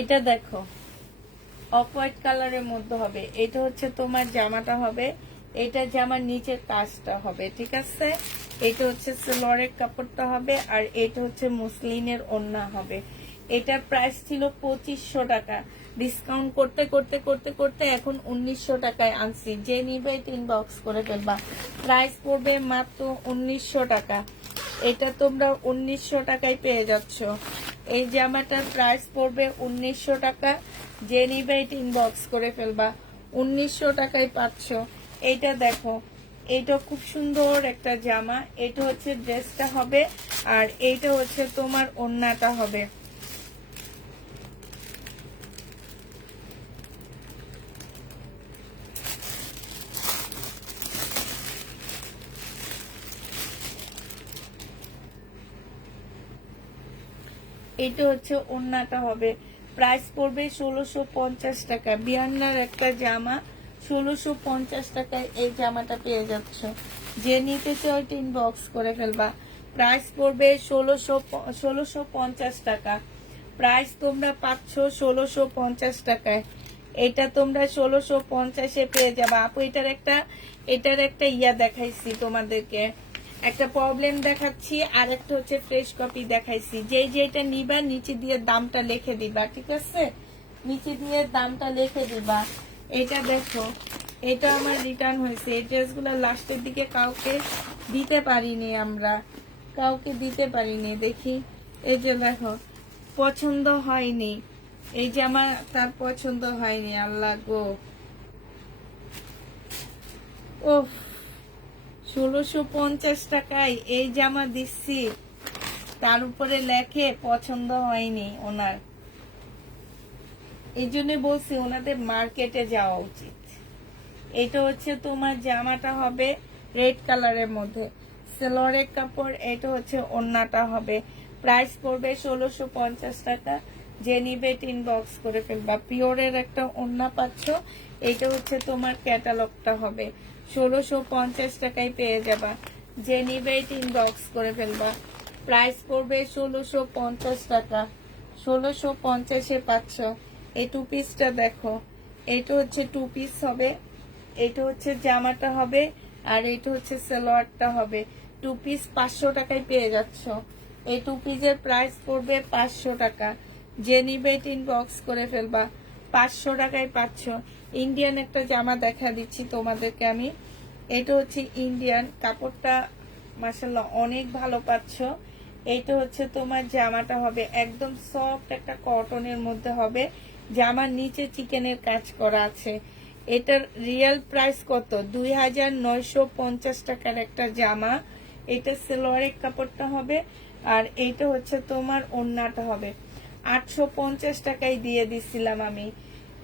এটা দেখো অফ হোয়াইট কালারের মধ্যে হবে। এটা হচ্ছে তোমার জামাটা হবে, এটা জামার নিচের কাজটা হবে, ঠিক আছে? এটা হচ্ছে সেলরের কাপড়টা হবে, আর এটা হচ্ছে মুসলিনের ওড়না হবে। এটার প্রাইস ছিল 2500 টাকা, ডিসকাউন্ট করতে করতে করতে করতে এখন 1900 টাকায় আনছি। যে নিবে ইনবক্স করে ফেলবা। প্রাইস পড়বে মাত্র 1900 টাকা। এটা তোমরা 1900 টাকায় পেয়ে যাচ্ছ। এই জামাটার প্রাইস পড়বে 1900 টাকা। যে নিবে ইনবক্স করে ফেলবা। 1900 টাকায় পাচ্ছ। এইটা দেখো, এইটা খুব সুন্দর একটা জামা। এটা হচ্ছে ড্রেসটা হবে, আর এইটা হচ্ছে তোমার ওড়নাটা হবে। এটা হচ্ছে ওড়নাটা হবে। প্রাইস পড়বে 1650 টাকা। বিয়ান্নার একটা জামা 1650 টাকায় এই জামাটা পেয়ে যাচ্ছ। যে নিতে চাও এটা ইনবক্স করে ফেলবা। প্রাইস পড়বে 1650 টাকা। প্রাইস তোমরা পাচ্ছ 1650 টাকায়। এটা তোমরা 1650-এ পেয়ে যাবা। আপু এটার একটা ইয়া দেখাইছি তোমাদেরকে, একটা প্রবলেম দেখাচ্ছি, আর একটা হচ্ছে ফ্রেশ কপি দেখাইছি। যেটা নিবা নিচে দিয়ে দামটা লিখে দিবা, ঠিক আছে? নিচে দিয়ে দামটা লিখে দিবা। এটা দেখো, এটা আমার রিটার্ন হয়েছে। এই ড্রেসগুলো লাস্টের দিকে কাউকে দিতে পারিনি, আমরা কাউকে দিতে পারিনি। দেখি, এই যে দেখো, পছন্দ হয়নি। এই যে আমার তার পছন্দ হয়নি। আল্লাহ গো, ওফ, 1650 টাকায় এই জামা দিচ্ছি, তার উপরে লেখে পছন্দ হয়নি ওনার। এই জন্য বলছি ওনাদের মার্কেটে যাওয়া উচিত। এটা হচ্ছে তোমার জামাটা হবে রেড কালারের মধ্যে, সেলোয়ারের কাপড়। এটা হচ্ছে ওড়নাটা হবে। প্রাইস পড়বে 1650 টাকা। যে নিবে ইনবক্স করে ফেলবা। পিওরের একটা ওড়না পাচ্ছ। এটা হচ্ছে তোমার ক্যাটালগটা হবে। 1650 টাকায় পেয়ে যাবা। যে নিবে ইনবক্স করে ফেলবা। প্রাইস পড়বে 1650 টাকা। 1650-এ পাচ্ছ। এই টু পিসটা দেখো, এটা হচ্ছে টু পিস হবে। এটা হচ্ছে জামাটা হবে, আর এটা হচ্ছে সালোয়ারটা হবে। টু পিস 500 টাকায় পেয়ে যাচ্ছ। এই টু পিসের প্রাইস পড়বে 500 টাকা। যে নিবে ইনবক্স করে ফেলবা। 500 টাকায় পাচ্ছ। ইন্ডিয়ান একটা জামা দেখা দিচ্ছি তোমাদেরকে আমি। এটা হচ্ছে ইন্ডিয়ান, কাপড়টা মাশাআল্লাহ অনেক ভালো পাচ্ছ। এইটা হচ্ছে তোমার জামাটা হবে একদম সফট একটা কটনের মধ্যে হবে। জামার নিচে চিকেনের কাজ করা আছে। এটার রিয়েল প্রাইস কত? 2950 টাকার একটা জামা। এটা সালোয়ারের কাপড়টা হবে, আর এইটা হচ্ছে তোমার ওড়নাটা হবে। 850 টাকায় দিয়ে দিছিলাম আমি।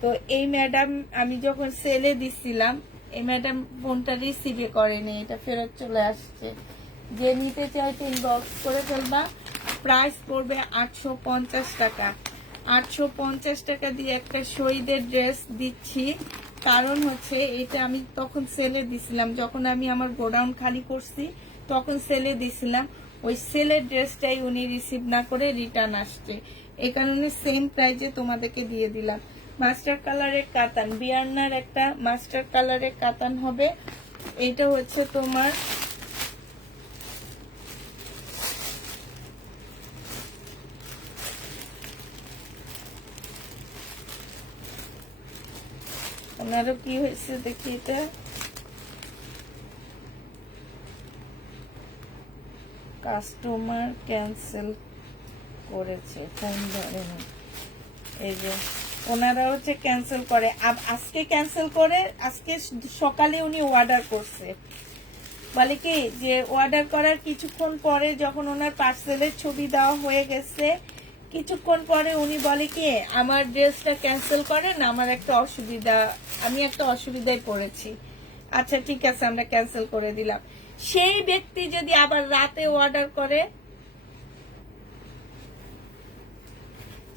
তো এই ম্যাডাম, আমি যখন সেলে দিছিলাম, এই ম্যাডাম ফোনটা রিসিভে করেনি, এটা ফেরত চলে আসছে। যে নিতে চাইতে ইনবক্স করে ফেলবা। প্রাইস পড়বে 850 টাকা। 850 টাকা দিয়ে একটা শহীদের ড্রেস দিচ্ছি। কারণ হচ্ছে এটা আমি তখন সেলে দিছিলাম, যখন আমি আমার গোডাউন খালি করছি তখন সেলে দিছিলাম। ওই সেলের ড্রেসটাই উনি রিসিভ না করে রিটার্ন আসছে। এই কারণে সেম প্রাইজে তোমাদেরকে দিয়ে দিলাম। মাস্টার কালারের কাতান, বিয়ান্নার একটা মাস্টার কালারের কাতান হবে। এটা হচ্ছে তোমার ওনারও কি হয়েছে দেখি। এটা কাস্টমার ক্যান্সেল করেছে, ফোন ধরেনি। এই যে ওনারা হচ্ছে ক্যান্সেল করে, আজকে ক্যান্সেল করে, আজকে সকালে উনি অর্ডার করছে। বলে কি যে অর্ডার করার কিছুক্ষণ পরে যখন ওনার পার্সেলের ছবি দেওয়া হয়ে গেছে, কিছুক্ষণ পরে উনি বলে কি আমার ড্রেসটা ক্যান্সেল করেন, আমার একটা অসুবিধা, আমি একটা অসুবিধায় পড়েছি। আচ্ছা ঠিক আছে, আমরা ক্যান্সেল করে দিলাম। সেই ব্যক্তি যদি আবার রাতে অর্ডার করে,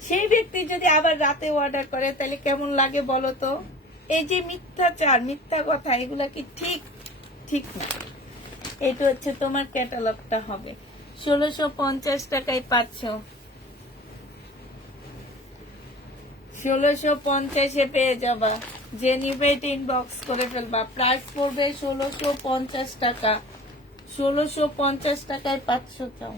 সেই ব্যক্তি যদি আবার রাতে অর্ডার করে, তাহলে কেমন লাগে বলো তো? এই যে মিথ্যাচার, মিথ্যা কথা, এগুলা কি ঠিক? ঠিক না। এটা হচ্ছে তোমার ক্যাটালগটা হবে। 1650 টাকায় পাচ্ছ। 1650-এ পেয়ে যাবা। যে নিবে ইনবক্স করে ফেলবা। প্রাইস পড়বে 1650 টাকা। 1650 টাকায় পাচ্ছ। চাও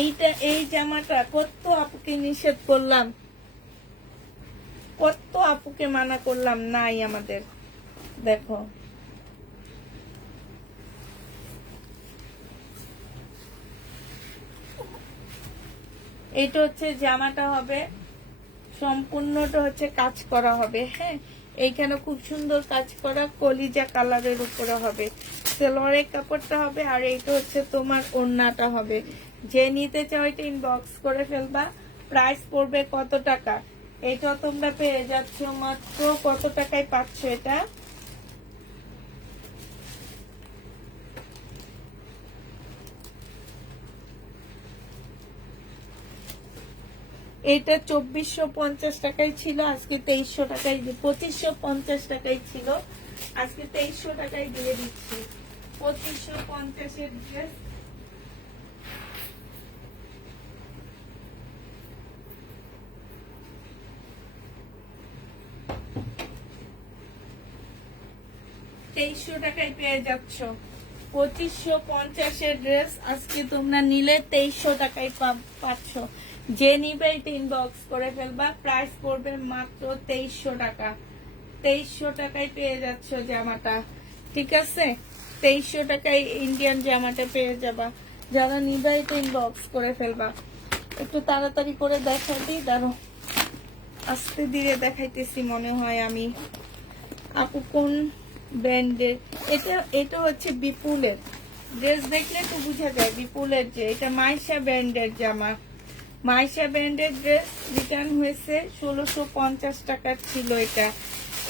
এইটা, এই জামাটা কত আপুকে নিষেধ করলাম, কত আপুকে মানা করলাম, নাই আমাদের। দেখো, এটা হচ্ছে জামাটা হবে, সম্পূর্ণটা হচ্ছে কাজ করা হবে। হ্যাঁ, এইখানে খুব সুন্দর কাজ করা কলিজা কালারের উপরে হবে, সালোয়ারের কাপড়টা হবে, আর এইটা হচ্ছে তোমার ওড়নাটা হবে। যে নিতে চাও এটা ইনবক্স করে ফেলবা। প্রাইস পড়বে কত টাকা? এটা তোমরা পেয়ে যাচ্ছ মাত্র কত টাকায় পাচ্ছ এটা? এটা 2450 টাকায় ছিল, আজকে 2300 টাকায়, 2550 টাকায় ছিল, আজকে 2300 টাকায় দিয়ে দিচ্ছি। 2550 এর ড্রেস। তেইশশো টাকায় পেয়ে যাচ্ছ। 2550 এর ড্রেস আজকে তোমরা নিলে 2300 টাকায় পাচ্ছ। যে নিবে এটা ইনবক্স করে ফেলবা। প্রাইস পড়বে মাত্র 2300 টাকা। 2300 টাকায় পেয়ে যাচ্ছ জামাটা, ঠিক আছে? 2300 টাকায় ইন্ডিয়ান জামাটা পেয়ে যাবা। যারা নিবে এটা ইনবক্স করে ফেলবা। একটু তাড়াতাড়ি করে দেখাই, দাঁড়ো আস্তে ধীরে দেখাইতেছি মনে হয় আমি। আপু কোন ব্র্যান্ডের? এটা হচ্ছে বিপুলের ড্রেস, দেখলে তো বোঝা যায় বিপুলের। যে এটা মাইশা ব্র্যান্ডের জামা, মাইশা ব্র্যান্ডের ড্রেস রিটার্ন হয়েছে। 1650 টাকার ছিল এটা।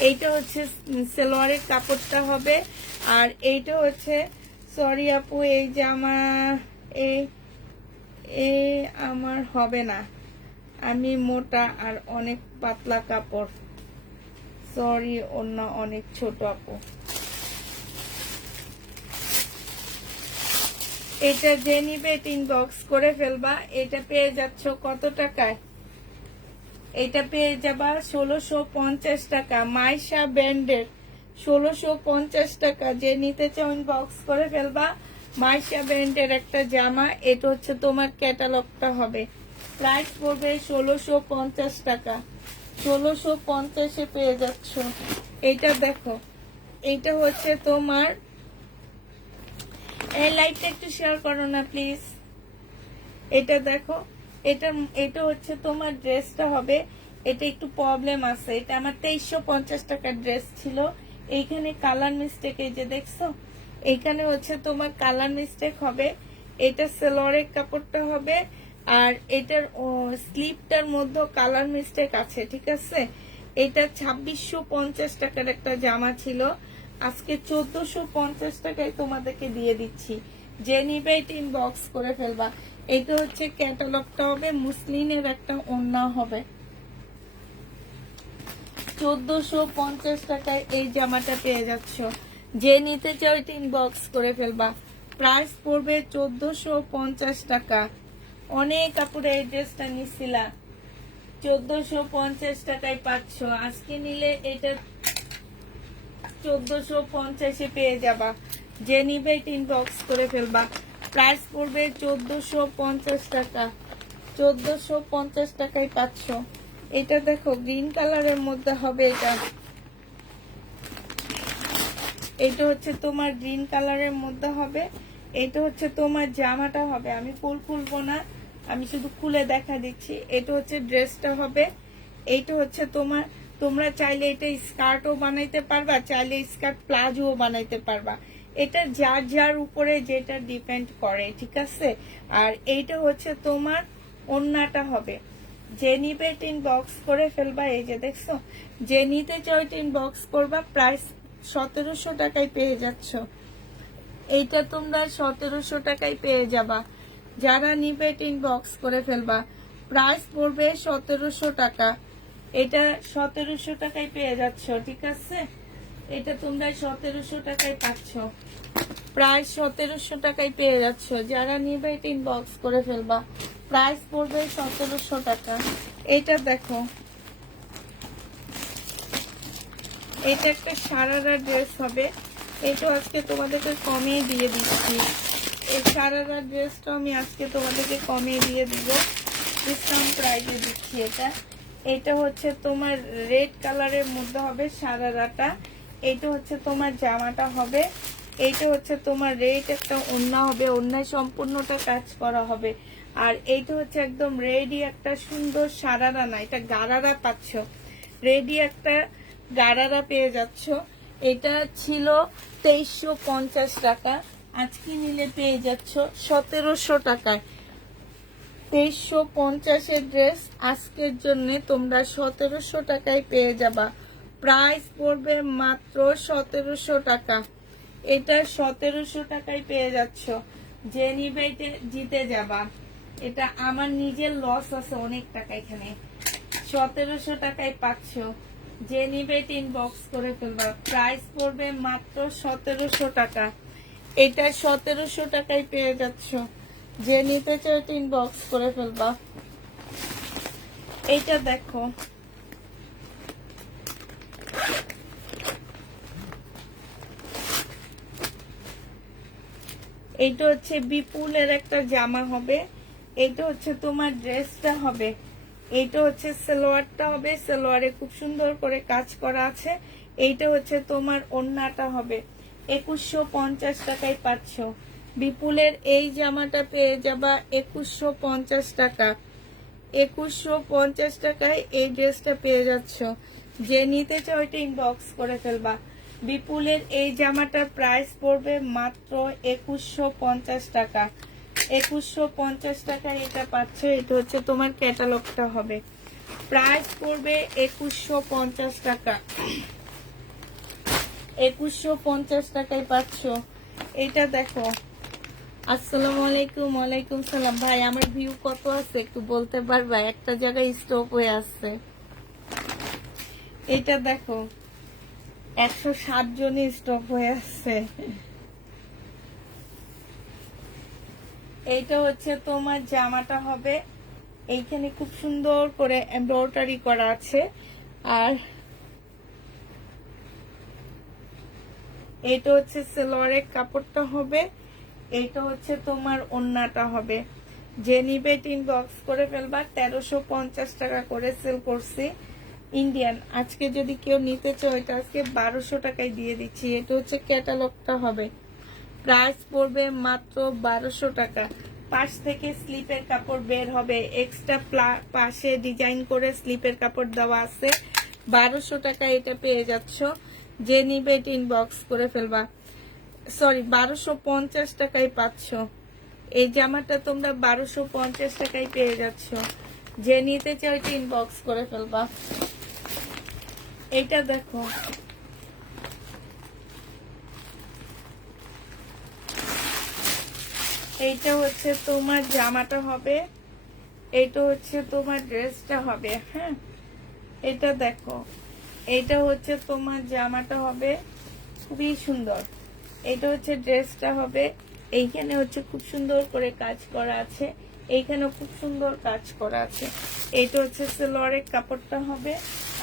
এইটা হচ্ছে সালোয়ারের কাপড়টা হবে, আর এইটা হচ্ছে, সরি আপু এই জামা এ আমার হবে না, আমি মোটা আর অনেক পাতলা কাপড়, সরি অন্য অনেক ছোট আপু। এটা যে নিবে ইনবক্স করে ফেলবা। এটা পেয়ে যাচ্ছ কত টাকায়? এটা পেয়ে যাবা 1650 টাকা, মাইশা ব্র্যান্ডের 1650 টাকা। যে নিতে চাও ইনবক্স করে ফেলবা। মাইশা ব্র্যান্ডের একটা জামা, এটা হচ্ছে তোমার ক্যাটালগটা হবে। প্রাইস পড়বে 1650 টাকা। 1650-এ পেয়ে যাচ্ছ। এটা দেখো, এটা হচ্ছে তোমার, এই লাইটটা একটু শেয়ার করো না প্লিজ। এটা দেখো, এটা হচ্ছে তোমার ড্রেসটা হবে। এটা একটু প্রবলেম আছে, এটা আমার 2350 টাকার ড্রেস ছিল। এইখানে কালার মিস্টেক, এই যে দেখছো, এইখানে হচ্ছে তোমার কালার মিস্টেক হবে। এটা সালোয়ারের কাপড়টা হবে, আর এটার স্লিপটার মধ্যে কালার মিস্টেক আছে, ঠিক আছে? এটা 2650 টাকার একটা জামা ছিল, আজকে 1450 টাকায় তোমাদেরকে দিয়ে দিচ্ছি। যে নিবে এটা ইনবক্স করে ফেলবা। এটা হচ্ছে ক্যাটালগটা হবে, মুসলিনের একটা ওড়না হবে। 1450 টাকায় এই জামাটা পেয়ে যাচ্ছ। যে নিতে চাও এটা ইনবক্স করে ফেলবা। প্রাইস পড়বে 1450 টাকা। অনেক কাপড়ে এই ড্রেসটা নিছিলা, 1450 টাকায় পাচ্ছ। আজকে নিলে এটা 1450-এ পেয়ে যাবা। যে নিবে এটা ইনবক্স করে ফেলবা। প্রাইস পড়বে 1450 টাকা। 1450 টাকায় পাচ্ছ। এটা দেখো গ্রিন কালারের মধ্যে হবে। এটা হচ্ছে তোমার গ্রিন কালারের মধ্যে হবে। এটা হচ্ছে তোমার জামাটা হবে। আমি ফুল খুলবো না, আমি শুধু খুলে দেখা দিচ্ছি। এটা হচ্ছে ড্রেসটা হবে। এইটা হচ্ছে তোমার, তোমরা চাইলে এটা স্কার্টও বানাইতে পারবা, চাইলে স্কার্ট প্লাজোও বানাইতে পারবা। এটা যার যার উপরে যেটা ডিপেন্ড করে, ঠিক আছে? আর এইটা হচ্ছে তোমার ওড়নাটা হবে। যে নিবে টিন বক্স করে ফেলবা। এই যে দেখছো, যে নিতে চাও টিন বক্স করবা। প্রাইস 1700 টাকায় পেয়ে যাচ্ছ। এইটা তোমরা 1700 টাকায় পেয়ে যাবা। যারা নিবে টিন বক্স করে ফেলবা। প্রাইস পড়বে 1700 টাকা। এটা 1700 টাকায় পেয়ে যাচ্ছ, ঠিক আছে? এটা তোমরা 1700 টাকায় পাচ্ছ। প্রাইস 1700 টাকায় পেয়ে যাচ্ছ। যারা নিবে টিন বক্স করে ফেলবা। প্রাইস পড়বে 1700 টাকা। এটা দেখো, এটা একটা সারারা ড্রেস হবে। এটা আজকে তোমাদেরকে কমিয়ে দিয়ে দিচ্ছি। এই সারারা ড্রেসটা আমি আজকে তোমাদেরকে কমিয়ে দিয়ে দিব, ডিসকাউন্ট প্রাইসে দিচ্ছি। এটা হচ্ছে তোমার রেড কালারের মধ্যে হবে সারারাটা। এটা হচ্ছে তোমার জামাটা হবে। এইটা হচ্ছে তোমার রেড একটা ওড়না হবে, ওড়নায় সম্পূর্ণটা কাজ করা হবে। আর এইটা হচ্ছে একদম রেডি একটা সুন্দর সারারা, না এটা গারারা পাচ্ছ, রেডি একটা গারারা পেয়ে যাচ্ছ। এটা ছিল 2350 টাকা, আজকে নিলে পেয়ে যাচ্ছ 1700 টাকায়। 2350 ড্রেস আজকের জন্য তোমরা 1700 টাকায় পেয়ে যাবা। প্রাইস পড়বে মাত্র 1700 টাকা। এটা 1700 টাকায় পেয়ে যাচ্ছ, যে নিবে জিতে যাবা। এটা আমার নিজের লস আছে অনেক টাকা, এখানে 1700 টাকায় পাচ্ছ, যে নিবে ইনবক্স করে ফেলবা। প্রাইস পড়বে মাত্র 1700 টাকা। এটা 1700 টাকায় পেয়ে যাচ্ছ, যে নিতে চাও ইনবক্স করে ফেলবা। এইটা দেখো, এইটা হচ্ছে বিপুলের একটা জামা হবে, এইটা হচ্ছে তোমার ড্রেসটা হবে, এইটা হচ্ছে সালোয়ারটা হবে, সালোয়ারে খুব সুন্দর করে কাজ করা আছে। এইটা হচ্ছে তোমার ওড়নাটা হবে। 2150 টাকায় পাচ্ছ। বিপুলের এই জামাটা পেয়ে যাবা 2150 টাকা। 2150 টাকায় এই ড্রেসটা পেয়ে যাচ্ছ, যে নিতে চাও এটা ইনবক্স করে ফেলবা। বিপুলের এই জামাটার প্রাইস পড়বে মাত্র 2150 টাকা। 2150 টাকায় এটা পাচ্ছ। এটা হচ্ছে তোমার ক্যাটালগটা হবে, প্রাইস পড়বে 2150 টাকা। 2150 টাকায় পাচ্ছ। এটা দেখো, আসসালামু আলাইকুম। ওয়ালাইকুম সালাম। ভাই আমার ভিউ কত আছে একটু বলতে পারবা? একটা জায়গায় স্টপ হয়ে আছে। এটা দেখো, 160 জনই স্টপ হয়ে আছে। এইটা হচ্ছে তোমার জামাটা হবে, এইখানে খুব সুন্দর করে এমব্রয়ডারি করা আছে। আর এটা হচ্ছে সালোয়ারের কাপড়টা হবে, এইটা হচ্ছে তোমার ওড়নাটা হবে। যে নিবে ইনবক্স করে ফেলবা। 1350 টাকা করে সেল করছি ইন্ডিয়ান। আজকে যদি কেউ নিতে চাও এটা আজকে 1200 টাকায় দিয়ে দিচ্ছি। এটা হচ্ছে ক্যাটালগটা হবে, প্রাইস পড়বে মাত্র 1200 টাকা। পাশ থেকে স্লিপের কাপড় বের হবে, এক্সট্রা পাশে ডিজাইন করে স্লিপের কাপড় দেওয়া আছে। 1200 টাকা এটা পেয়ে যাচ্ছ, যে নিবে ইনবক্স করে ফেলবা। সরি, 1250 টাকায় পাচ্ছ। এই জামাটা তোমরা 1250 টাকায় পেয়ে যাচ্ছ, যে নিতে চাও এটা ইনবক্স করে ফেলবা। এইটা দেখো, এইটা হচ্ছে তোমার জামাটা হবে, এইটা হচ্ছে তোমার ড্রেসটা হবে। হ্যাঁ, এটা দেখো, এইটা হচ্ছে তোমার জামাটা হবে, খুবই সুন্দর। এটা হচ্ছে ড্রেসটা হবে, এইখানে হচ্ছে খুব সুন্দর করে কাজ করা আছে, এইখানেও খুব সুন্দর কাজ করা আছে। এইটা হচ্ছে সালোয়ারের কাপড়টা হবে,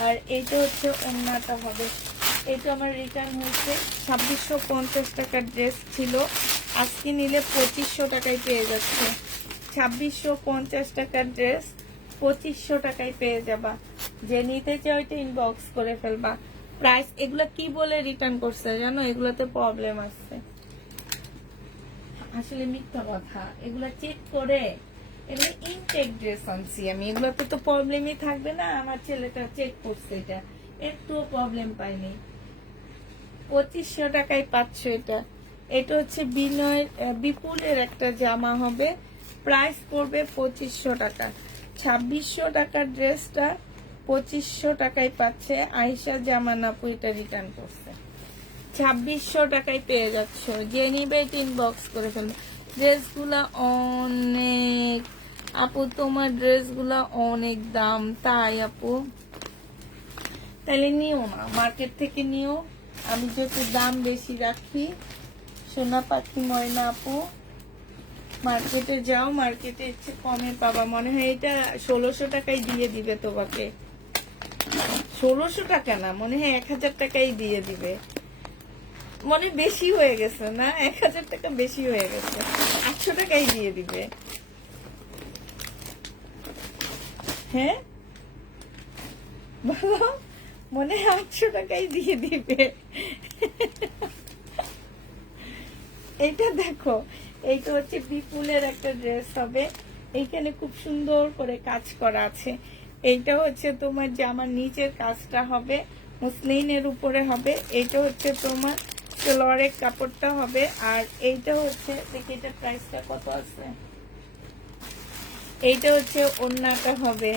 আর এইটা হচ্ছে ওড়নাটা হবে। এটা আমার রিটার্ন হয়েছে। 2650 টাকার ড্রেস ছিল, আজকে নিলে 2500 টাকায় পেয়ে যাচ্ছে। 2650 টাকার ড্রেস 2500 টাকায় পেয়ে যাবা। যে নিতে চাও এটা ইনবক্স করে ফেলবা। প্রাইস এগুলা কি বলে রিটার্ন করছে জানো? এগুলাতে প্রবলেম আছে, আসলে মিথ্যা কথা। এগুলা চেক করে, এগুলো ইনটেক ড্রেস আনছি আমি, এগুলাতে তো প্রবলেমই থাকবে না। আমার ছেলেটা চেক করছে, এটা একটুও প্রবলেম পাইনি। 2500 টাকায় পাচ্ছ এটা। এটা হচ্ছে বিপুলের একটা জামা হবে, প্রাইস পড়বে 2500 টাকা। 2600 টাকার ড্রেসটা 2500 টাকায় পাচ্ছে। আয়েশা জামান আপু এটা রিটার্ন করছে, 2600 টাকায় পেয়ে যাচ্ছ। যে নিবে ইনবক্স করে ফেলবে। ড্রেসগুলা অনেক আপু, তোমার ড্রেসগুলা অনেক দাম। তাই আপু, তাহলে নিও না, মার্কেট থেকে নিও। আমি যেহেতু দাম বেশি রাখি। সোনা পাখি ময়না আপু, মার্কেটে যাও, মার্কেটে একটু কমে পাবা। মনে হয় এটা 1600 টাকায় দিয়ে দিবে তোমাকে। 1600 টাকা না, মনে হয় 1000 টাকাই দিয়ে দিবে। মনে বেশি হয়ে গেছে না? 1000 টাকা বেশি হয়ে গেছে, 800 টাকাই দিয়ে দিবে। হ্যাঁ বলো, মনে হয় 800 টাকাই দিয়ে দিবে। এইটা দেখো, এইটা হচ্ছে বিপুলের একটা ড্রেস হবে, এইখানে খুব সুন্দর করে কাজ করা আছে। এইটা হচ্ছে তোমার জামার নিচের কাজটা হবে মুসলিনের উপরে হবে। এইটা হচ্ছে তোমার সালোয়ারের কাপড়টা হবে। আর এইটা হচ্ছে দেখি এটা প্রাইসটা কত আছে। এইটা হচ্ছে ওড়নাটা হবে।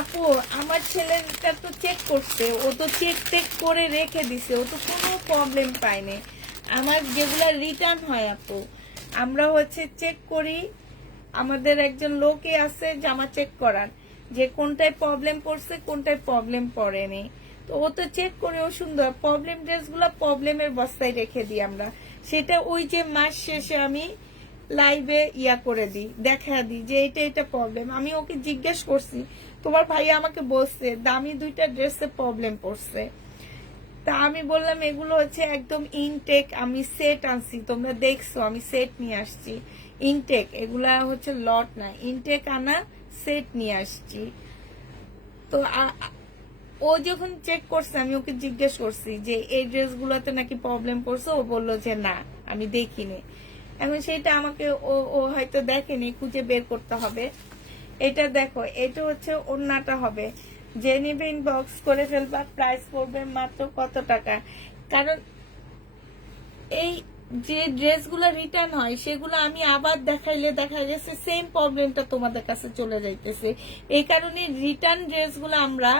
আপু আমার ছেলেটা তো চেক করছে, ও তো চেক টেক করে রেখে দিছে, ও তো কোনো প্রবলেম পায়নি। আমার যেগুলা রিটার্ন হয় আপু, আমরা হচ্ছে চেক করি, আমাদের একজন লোকই আছে জামা চেক করার, যে কোনটায় প্রবলেম পড়ছে কোনটায় প্রবলেম পড়েনি। তো ও তো চেক করে, ও সুন্দর প্রবলেম ড্রেসগুলো প্রবলেমের বস্তায় রেখে দিই আমরা। সেটা ওই যে মাস শেষে আমি লাইভে ইয়া করে দিই, দেখা দিই যে এটা প্রবলেম। আমি ওকে জিজ্ঞেস করছি, তোমার ভাইয়া আমাকে বলছে দামি 2টা ড্রেসে প্রবলেম পড়ছে। তা আমি বললাম এগুলো হচ্ছে একদম ইনটেক, আমি সেট আনছি, তোমরা দেখছো আমি সেট নিয়ে আসছি ইনটেক, এগুলা হচ্ছে লট না, ইনটেক আনা সেট নিয়ে আসছি। তো ও যখন চেক করছে আমি ওকে জিজ্ঞেস করছি যে এই ড্রেসগুলোতে নাকি প্রবলেম পড়ছে, ও বললো যে না আমি দেখিনি। এখন সেটা আমাকে ও হয়তো দেখেনি, খুঁজে বের করতে হবে। এটা দেখো, এটা হচ্ছে ওড়নাটা হবে, যে নিবে ইনবক্স করে ফেলবা। প্রাইস পড়বে মাত্র কত টাকা, কারণ এই যে ড্রেসগুলো রিটার্ন হয় সেগুলো আমি আবার দেখাইলে দেখা গেছে সেম প্রবলেমটা তোমাদের কাছে চলে যাইতেছে। এই কারণে রিটার্ন ড্রেসগুলো আমরা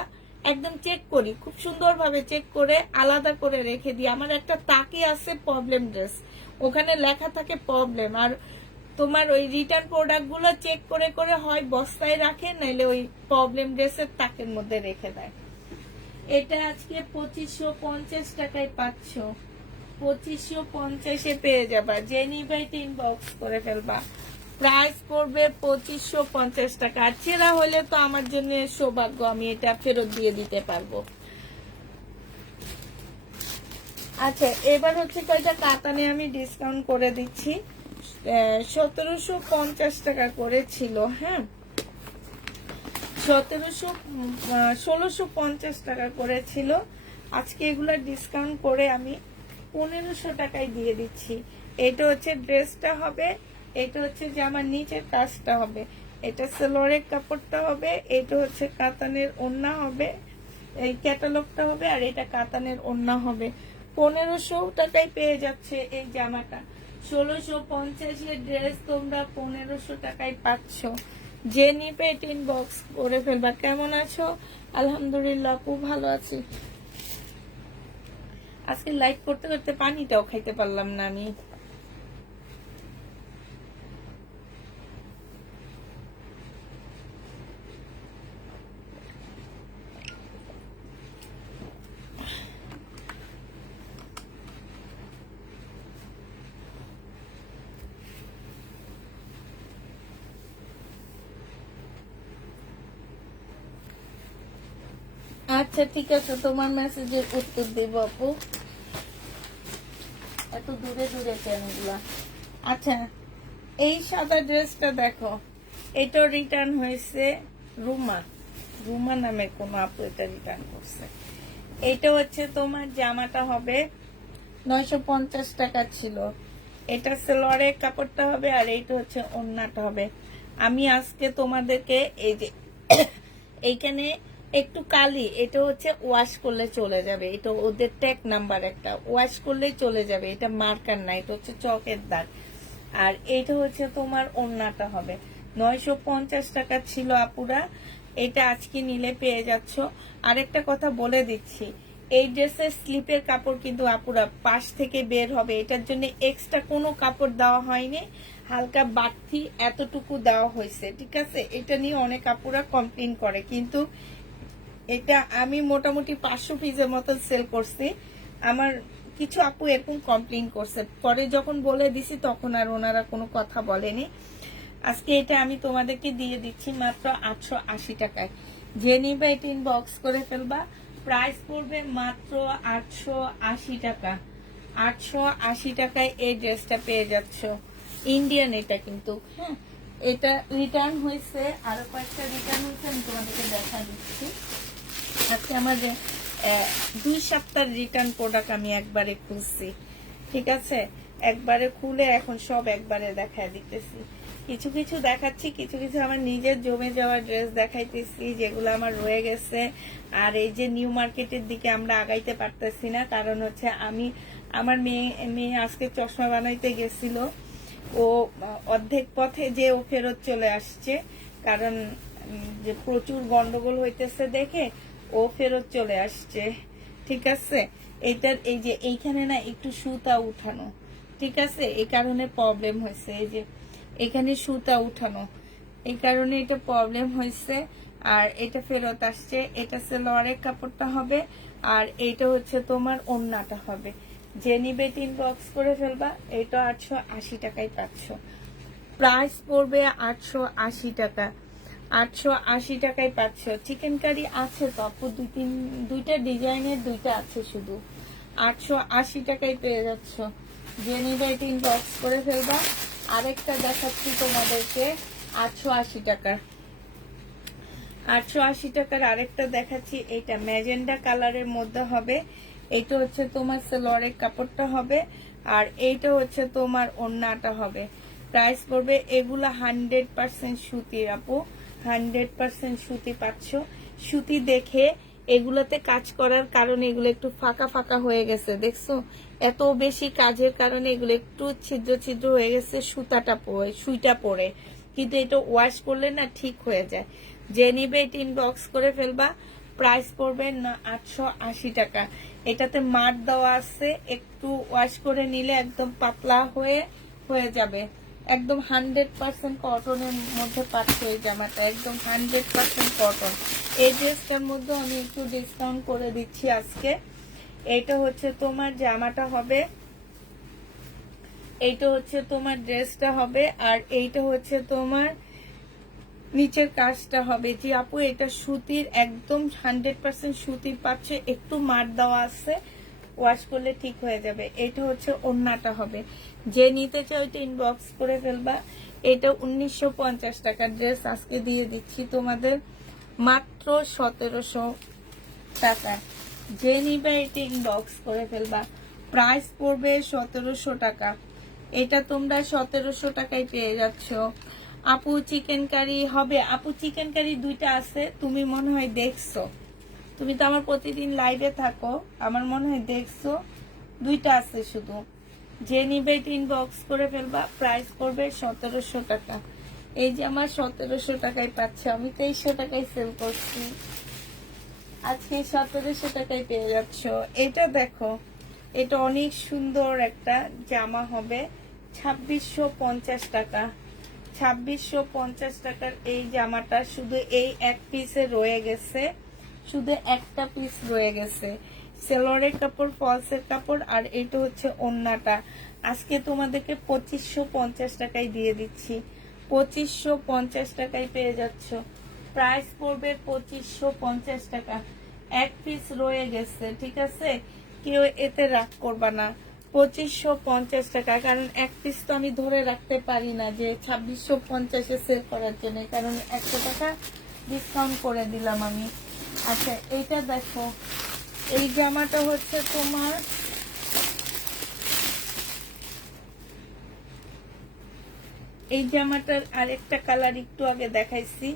একদম চেক করি, খুব সুন্দরভাবে চেক করে আলাদা করে রেখে দিই। আমার একটা তাকে আছে প্রবলেম ড্রেস, ওখানে লেখা থাকে প্রবলেম। আর তোমার ওই রিটার্ন প্রোডাক্ট গুলো চেক করে করে হয় বস্তায় রাখে, নাইলে ওই প্রবলেম ড্রেসের তাকের মধ্যে রেখে দেয়। এটা আজকে 2550 টাকায় পাচ্ছ, 2550-এ পেয়ে যাবা। যে নিবে ইনবক্স করে ফেলবা। প্রাইস পড়বে 2550 টাকা। আর ছেঁড়া হলে তো আমার জন্য সৌভাগ্য, আমি এটা ফেরত দিয়ে দিতে পারবো। আচ্ছা, এবার হচ্ছে কয়টা কাতানে আমি ডিসকাউন্ট করে দিচ্ছি। 1750 টাকা করে ছিল, হ্যাঁ 1650 টাকা করেছিল। আজকে এগুলা ডিসকাউন্ট করে আমি 1500 টাকায় দিয়ে দিচ্ছি। এটা হচ্ছে ড্রেসটা হবে, এটা হচ্ছে জামার নিচের কাজটা হবে, এটা সালোয়ারের কাপড়টা হবে, এটা হচ্ছে কাতানের ওড়না হবে, এই ক্যাটালগটা হবে, আর এটা কাতানের ওড়না হবে। 1500 টাকায় পেয়ে যাচ্ছে এই জামাটা। 1650-এর ড্রেস তোমরা 1500 টাকায় পাচ্ছ। যে নিবে ইনবক্স করে ফেলবা। কেমন আছো? আলহামদুলিল্লাহ খুব ভালো আছি। আজকে লাইভ করতে করতে পানিটাও খাইতে পারলাম না আমি। আচ্ছা ঠিক আছে, তোমার মেসেজের উত্তর দেব আপু। এত দূরে দূরে কেনগুলা। আচ্ছা, এই সাদা ড্রেসটা দেখো, এটা রিটার্ন হয়েছে রুমা, রুমা নামের কোন আপু এটা রিটার্ন করছে। এটা হচ্ছে তোমার জামাটা হবে 950 টাকা ছিল। এটা সালোয়ারের কাপড়টা হবে, আর এইটা হচ্ছে ওড়নাটা হবে। আমি আজকে তোমাদেরকে এই যে এইখানে একটু কালি, এটা হচ্ছে ওয়াশ করলে চলে যাবে, এটা ওদের ট্যাগ নাম্বার একটা, ওয়াশ করলেই চলে যাবে, এটা মার্কার না, এটা হচ্ছে চকের দাগ। আর এটা হচ্ছে তোমার ওড়নাটা হবে। 950 টাকা ছিল আপুরা, এটা আজকে নিলে পেয়ে যাচ্ছ। আরেকটা কথা বলে দিচ্ছি, এই ড্রেসের স্লিপের কাপড় কিন্তু আপুরা পাশ থেকে বের হবে, এটার জন্য এক্সট্রা কোনো কাপড় দেওয়া হয়নি, হালকা বাড়তি এতটুকু দেওয়া হয়েছে, ঠিক আছে। এটা নিয়ে অনেক আপুরা কমপ্লেন করে, কিন্তু এটা আমি মোটামুটি 500 পিসের মতো সেল করছি। আমার কিছু আপু এরকম কমপ্লেন করছে, পরে যখন বলে দিছি তখন আর ওনারা কোনো কথা বলেনি। আজকে এটা আমি তোমাদেরকে দিয়ে দিচ্ছি মাত্র 880 টাকায়। যে নিবে এটা ইনবক্স করে ফেলবা। প্রাইস পড়বে মাত্র 880 টাকা। 880 টাকায় এই ড্রেসটা পেয়ে যাচ্ছ। ইন্ডিয়ান এটা কিন্তু, হ্যাঁ এটা রিটার্ন হয়েছে, আরো কয়েকটা রিটার্ন হয়েছে, আমি তোমাদেরকে দেখা দিচ্ছি। আজকে আমার 2 সপ্তাহ রিটার্ন প্রোডাক্ট আমি একবারে খুঁজছি, ঠিক আছে। একবারে খুলে এখন সব একবারে দেখায় দিতেছি। কিছু কিছু দেখাচ্ছি, কিছু কিছু আমার নিজের জমে যাওয়া ড্রেস দেখাইতেছি যেগুলো আমার রয়ে গেছে। আর এই যে নিউ মার্কেটের দিকে আমরা আগাইতে পারতেছি না, কারণ হচ্ছে আমার মেয়ে আজকে চশমা বানাইতে গেছিল, ও অর্ধেক পথে যে ও ফেরত চলে আসছে, কারণ যে প্রচুর গন্ডগোল হইতেছে দেখে ও ফেরত চলে আসছে। ঠিক আছে, এইটার এই যে এইখানে না একটু সুতা উঠানো, ঠিক আছে, এই কারণে প্রবলেম হয়েছে। এই যে এখানে সুতা উঠানো, এই কারণে এটা প্রবলেম হয়েছে। আর এটা ফেরত আসছে। এটা সালোয়ারের কাপড়টা হবে, আর এইটা হচ্ছে তোমার ওড়নাটা হবে। যে নিবে ইনবক্স করে ফেলবা। এটা 880 টাকায় পাচ্ছ। প্রাইস পড়বে 880 টাকা। 880 টাকায় পাচ্ছ। চিকেন কারি আছে তো আপু, দুইটা ডিজাইনের দুইটা আছে, শুধু 880 টাকায় পেয়ে যাচ্ছ। যে নিবে ইনবক্স করে ফেলবা। আরেকটা দেখাচ্ছি তোমাদেরকে 880 টাকার। 880 টাকার আরেকটা দেখাচ্ছি, এইটা ম্যাজেন্ডা কালারের মধ্যে হবে। এইটা হচ্ছে তোমার সালোয়ারের কাপড়টা হবে, আর এইটা হচ্ছে তোমার ওড়নাটা হবে। প্রাইস পড়বে, এগুলা 100% সুতির আপু, 100% সুতি পাচ্ছ। সুতি দেখে এগুলাতে কাজ করার কারণে এগুলো একটু ফাঁকা ফাঁকা হয়ে গেছে, দেখছো? এত বেশি কাজের কারণে এগুলো একটু ছিদ্র ছিদ্র হয়ে গেছে সুইটা পরে, কিন্তু এটা ওয়াশ করলে না ঠিক হয়ে যায়। যে নিবে এটা ইনবক্স করে ফেলবা। প্রাইস পড়বে না 880 টাকা। এটাতে মার দেওয়া আছে, একটু ওয়াশ করে নিলে একদম পাতলা হয়ে যাবে। একদম 100% কটনের মধ্যে পাচ্ছ এই জামাটা, একদম 100% কটন। এই ড্রেসটার মধ্যে আমি একটু ডিসকাউন্ট করে দিচ্ছি আজকে। এইটা হচ্ছে তোমার জামাটা হবে, এইটা হচ্ছে তোমার ড্রেসটা হবে, আর এইটা হচ্ছে তোমার নিচের কাজটা হবে। জি আপু, এটা সুতির, একদম 100% সুতির পাচ্ছে, একটু মার দেওয়া আছে, ওয়াশ করলে ঠিক হয়ে যাবে। এটা হচ্ছে ওড়নাটা হবে। যে নিতে চাও এটা ইনবক্স করে ফেলবা। এটা 1950 টাকার ড্রেস আজকে দিয়ে দিচ্ছি তোমাদের মাত্র 1700 টাকা। যে নিবে এটা ইনবক্স করে ফেলবা। প্রাইস পড়বে 1700 টাকা। এটা তোমরা 1700 টাকায় পেয়ে যাচ্ছ। আপু চিকেন কারি হবে? আপু চিকেন কারি দুইটা আছে, তুমি মনে হয় দেখছো, তুমি তো আমার প্রতিদিন লাইভে থাকো, আমার মনে হয় দেখছো। দুইটা আছে শুধু। যে নিবে ইনবক্স করে ফেলবা। প্রাইস পড়বে 1700 টাকা। এই যে আমার 1700 টাকায় পাচ্ছে, আমি 2300 টাকায় সেল করছি, আজকে 1700 টাকায় পেয়ে যাচ্ছ। এটা দেখো, এটা অনেক সুন্দর একটা জামা হবে, 2650 টাকা। 2650 টাকার এই জামাটা শুধু এই এক পিসে রয়ে গেছে, শুধু একটা পিস রয়ে গেছে। সেলোয়ারের কাপড়, ফলসের কাপড়, আর এটা হচ্ছে ওড়নাটা। আজকে তোমাদেরকে 2550 টাকায় দিয়ে দিচ্ছি। 2550 টাকায় পেয়ে যাচ্ছ। প্রাইস পড়বে 2550 টাকা। এক পিস রয়ে গেছে, ঠিক আছে? কেউ এতে রাগ করবা না। 2550 টাকা, কারণ এক পিস তো আমি ধরে রাখতে পারি না যে 2650-এ সেল করার জন্য, কারণ 100 টাকা ডিসকাউন্ট করে দিলাম আমি। আচ্ছা, এইটা দেখো, এই জামাটা হচ্ছে তোমার এই জামাটার আরেকটা কালার একটু আগে দেখাইছি,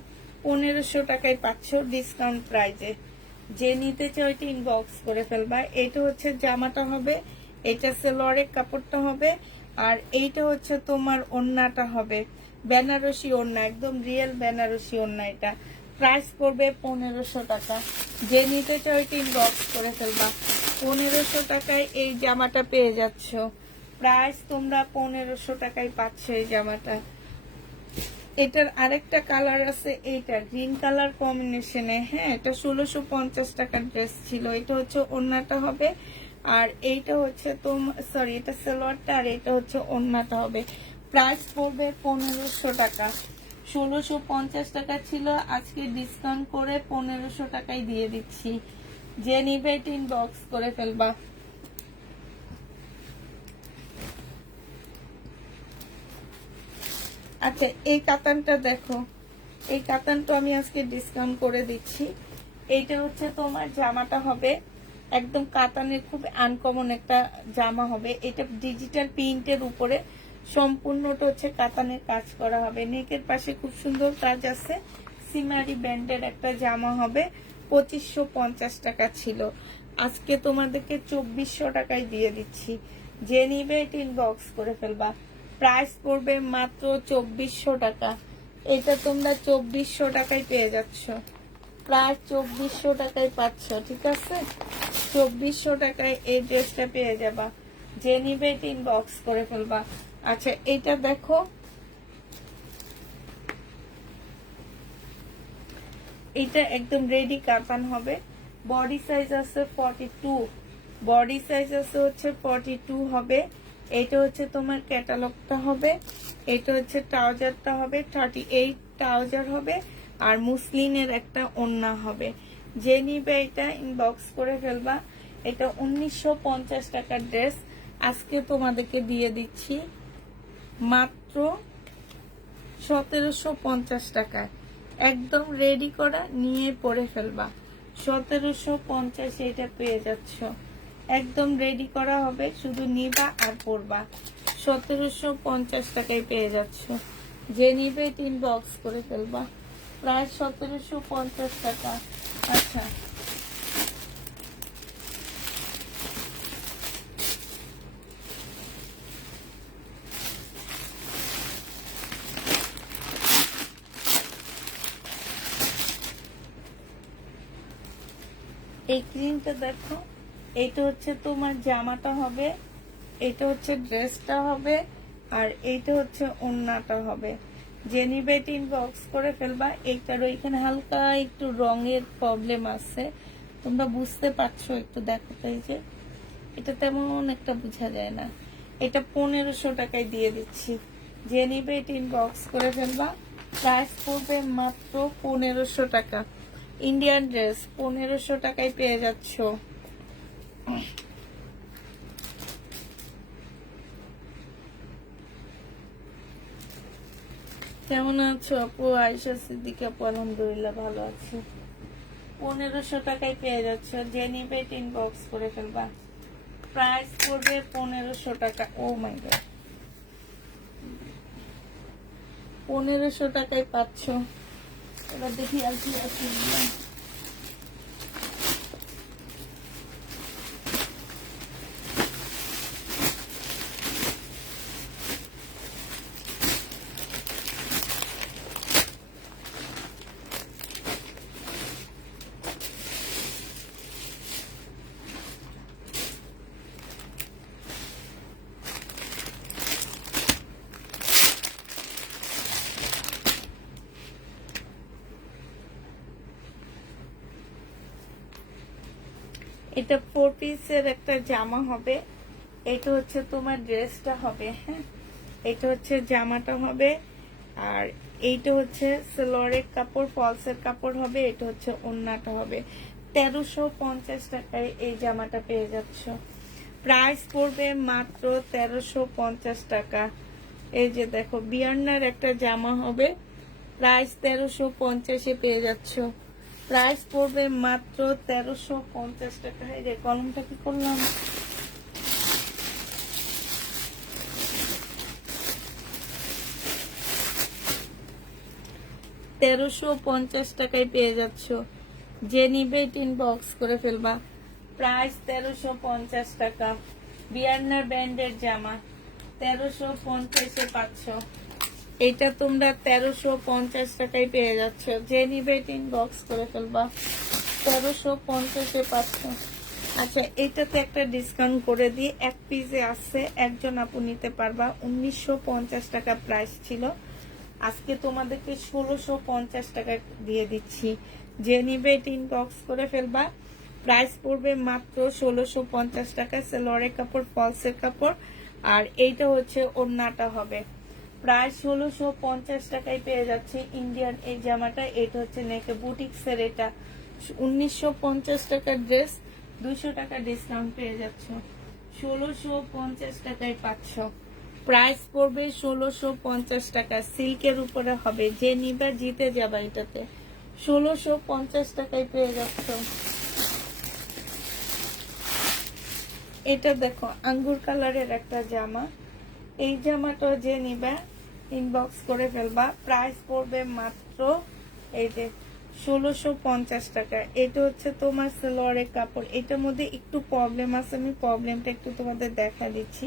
1500 টাকায় পাচ্ছ ডিসকাউন্ট প্রাইজে। যে নিতে চাও এটা ইনবক্স করে ফেলবা। এটা হচ্ছে জামাটা হবে, এটা সালোয়ারের কাপড়টা হবে, আর এইটা হচ্ছে তোমার ওড়নাটা হবে। বেনারসি ওড়না, একদম রিয়েল বেনারসি ওড়না। এটা প্রাইস পড়বে 1500 টাকা। যে নিতে চাও এটা ইনবক্স করে ফেলবা। 1500 টাকায় এই জামাটা পেয়ে যাচ্ছ। প্রাইস তোমরা 1500 টাকায় পাচ্ছ এই জামাটা। এটার আরেকটা কালার আছে, এইটা গ্রিন কালার কম্বিনেশনে। হ্যাঁ, এটা 1650 টাকার ড্রেস ছিল। এটা হচ্ছে ওড়নাটা হবে, আর এইটা হচ্ছে সরি, এটা সালোয়ারটা, আর এটা হচ্ছে ওড়নাটা হবে। প্রাইস পড়বে 1500 টাকা। 1650 টাকা ছিল, আজকে ডিসকাউন্ট করে 1500 টাকায় দিয়ে দিচ্ছি। যে নিবে এটা ইনবক্স করে ফেলবা। আচ্ছা, এই কাতানটা দেখো, এই কাতানটা আমি আজকে ডিসকাউন্ট করে দিচ্ছি। এইটা হচ্ছে তোমার জামাটা হবে, একদম কাতানের খুব আনকমন একটা জামা হবে। এটা ডিজিটাল প্রিন্টের উপরে সম্পূর্ণটা হচ্ছে কাতানের কাজ করা হবে। নেকের পাশে খুব সুন্দর কাজ আছে। সিমারি ব্যান্ডের একটা জামা হবে। 2550 টাকা ছিল, আজকে তোমাদেরকে 2400 টাকায় দিয়ে দিচ্ছি। যে নিবে এটা ইনবক্স করে ফেলবা। প্রাইস পড়বে মাত্র 2400 টাকা। এটা তোমরা 2400 টাকায় পেয়ে যাচ্ছ, প্রায় 2400 টাকায় পাচ্ছ। ঠিক আছে, 2400 টাকায় এই ড্রেসটা পেয়ে যাবা। যে নিবে এটা ইনবক্স করে ফেলবা। আচ্ছা, এটা দেখো, এটা একদম রেডি কাতান হবে। বডি সাইজ আছে 42, বডি সাইজ আছে হচ্ছে 42 হবে। এটা হচ্ছে তোমার ক্যাটালগটা হবে। এটা হচ্ছে ট্রাউজারটা হবে 38 ট্রাউজার হবে। আর মুসলিনের একটা ওড়না হবে। যে নিবে এটা ইনবক্স করে ফেলবা। এটা 1950 টাকার ড্রেস, আজকে তোমাদেরকে দিয়ে দিচ্ছি মাত্র 1750 টাকায়। একদম রেডি করা, নিয়ে পরে ফেলবা। 1750 এটা পেয়ে যাচ্ছ, একদম রেডি করা হবে, শুধু নিবা আর পরবা। 1750 টাকায় পেয়ে যাচ্ছ। যে নিবে ইনবক্স করে ফেলবা। প্রায় 1750 টাকা। আচ্ছা, এই ক্রিমটা দেখো, এটা হচ্ছে তোমার জামাটা হবে, এটা হচ্ছে ড্রেসটা হবে, আর এইটা হচ্ছে ওড়নাটা হবে। যে নিবে ইনবক্স করে ফেলবা। এইটারও এখানে হালকা একটু রঙের প্রবলেম আছে, তোমরা বুঝতে পারছো? একটু দেখো তো, এই যে এটা তেমন একটা বোঝা যায় না। এটা 1500 টাকায় দিয়ে দিচ্ছি। যে নিবে ইনবক্স করে ফেলবা। প্রাইস পড়বে মাত্র 1500 টাকা। ইন্ডিয়ান ড্রেস 1500 টাকায় পেয়ে যাচ্ছ। কেমন আছো আপু? আয়েশা সিদ্দিকা আপু, আলহামদুলিল্লাহ ভালো আছি। 1500 টাকায় পেয়ে যাচ্ছ। যে নিবে ইনবক্স করে ফেলবা। প্রাইস পড়বে 1500 টাকা। ও মাই গড, 1500 টাকায় পাচ্ছ। এবার দেখি আর কি আছে। এটা 4 পিসের একটা জামা হবে। এটা হচ্ছে তোমার ড্রেসটা হবে। হ্যাঁ, এটা হচ্ছে জামাটা হবে। আর এইটা হচ্ছে সালোয়ারের কাপড়, ফলসের কাপড় হবে। এটা হচ্ছে ওড়নাটা হবে। 1350 টাকায় এই জামাটা পেয়ে যাচ্ছ। প্রাইস পড়বে মাত্র 1350 টাকা। এই যে দেখো, বিয়ান্নার একটা জামা হবে। প্রাইস 1350-এ পেয়ে যাচ্ছ। প্রাইস পড়বে মাত্র 1350 টাকা। এই যে কলমটা কি করলাম, 1350 টাকায় পেয়ে যাচ্ছ। যে নিবে ইনবক্স করে ফেলবা। প্রাইস 1350 টাকা। বিয়ান্নার ব্র্যান্ডের জামা 1350-এ পাচ্ছ। এটা তোমরা 1350 টাকায় পেয়ে যাচ্ছ। যে নিবে ইনবক্স করে ফেলবা। 1350-এ পাচ্ছ। আচ্ছা, এটাতে একটা ডিসকাউন্ট করে দিই। এক পিসে আছে, একজন আপু নিতে পারবা। 1950 টাকা প্রাইস ছিল, আজকে তোমাদেরকে 1650 টাকা দিয়ে দিচ্ছি। যে নিবে ইনবক্স করে ফেলবা। প্রাইস পড়বে মাত্র 1650 টাকা। সালোয়ারের কাপড়, ফলসের কাপড়, আর এইটা হচ্ছে ওড়নাটা হবে। প্রায় 1650 টাকায় পেয়ে যাচ্ছে ইন্ডিয়ান এই জামাটা। এটা হচ্ছে নেকে বুটিক্সের। এটা 1950 টাকার ড্রেস, 200 টাকা ডিসকাউন্ট পেয়ে যাচ্ছ। 1650 টাকায় পাচ্ছ। প্রাইস পড়বে 1650 টাকা। সিল্কের উপরে হবে। যে নিবা জিতে যাবা এটাতে। 1650 টাকায় পেয়ে যাচ্ছ। এটা দেখো আঙ্গুর কালারের একটা জামা, এই জামাটা যে নিবা ইনবক্স করে ফেলবা, প্রাইস পড়বে মাত্র এই যে 1650 টাকা। এটা হচ্ছে তোমার সালোয়ারের কাপড়, এটার মধ্যে একটু প্রবলেম আছে, আমি প্রবলেমটা একটু তোমাদের দেখা দিচ্ছি।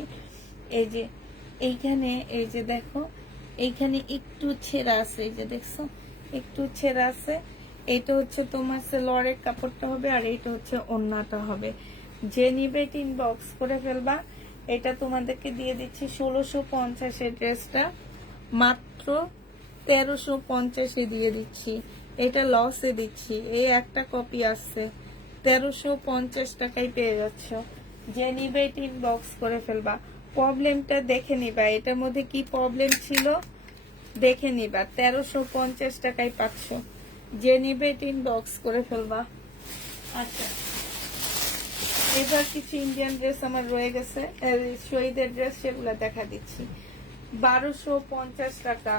এই যে এইখানে এই যে দেখো এইখানে একটু ছেঁড়া আছে, এই যে দেখছো একটু ছেঁড়া আছে। এটা হচ্ছে তোমার সালোয়ারের কাপড়টা হবে, আর এটা হচ্ছে ওড়নাটা হবে। যে নিবে ইনবক্স করে ফেলবা। এটা তোমাদেরকে দিয়ে দিচ্ছি 1650 ড্রেসটা মাত্র 1350 দিয়ে দিচ্ছি। এটা লসে দিচ্ছি, এই একটা কপি আসছে, 1350 টাকায় পেয়ে যাচ্ছ। যে নিবে ইনবক্স করে ফেলবা। প্রবলেমটা দেখে নিবা, এটার মধ্যে কি প্রবলেম ছিল দেখে নিবা। 1350 টাকায় পাচ্ছ। যে নিবে ইনবক্স করে ফেলবা। আচ্ছা, এবার কিছু ইন্ডিয়ান ড্রেস আমার রয়ে গেছে, শহীদের ড্রেস, সেগুলো দেখা দিচ্ছি। 1250 টাকা,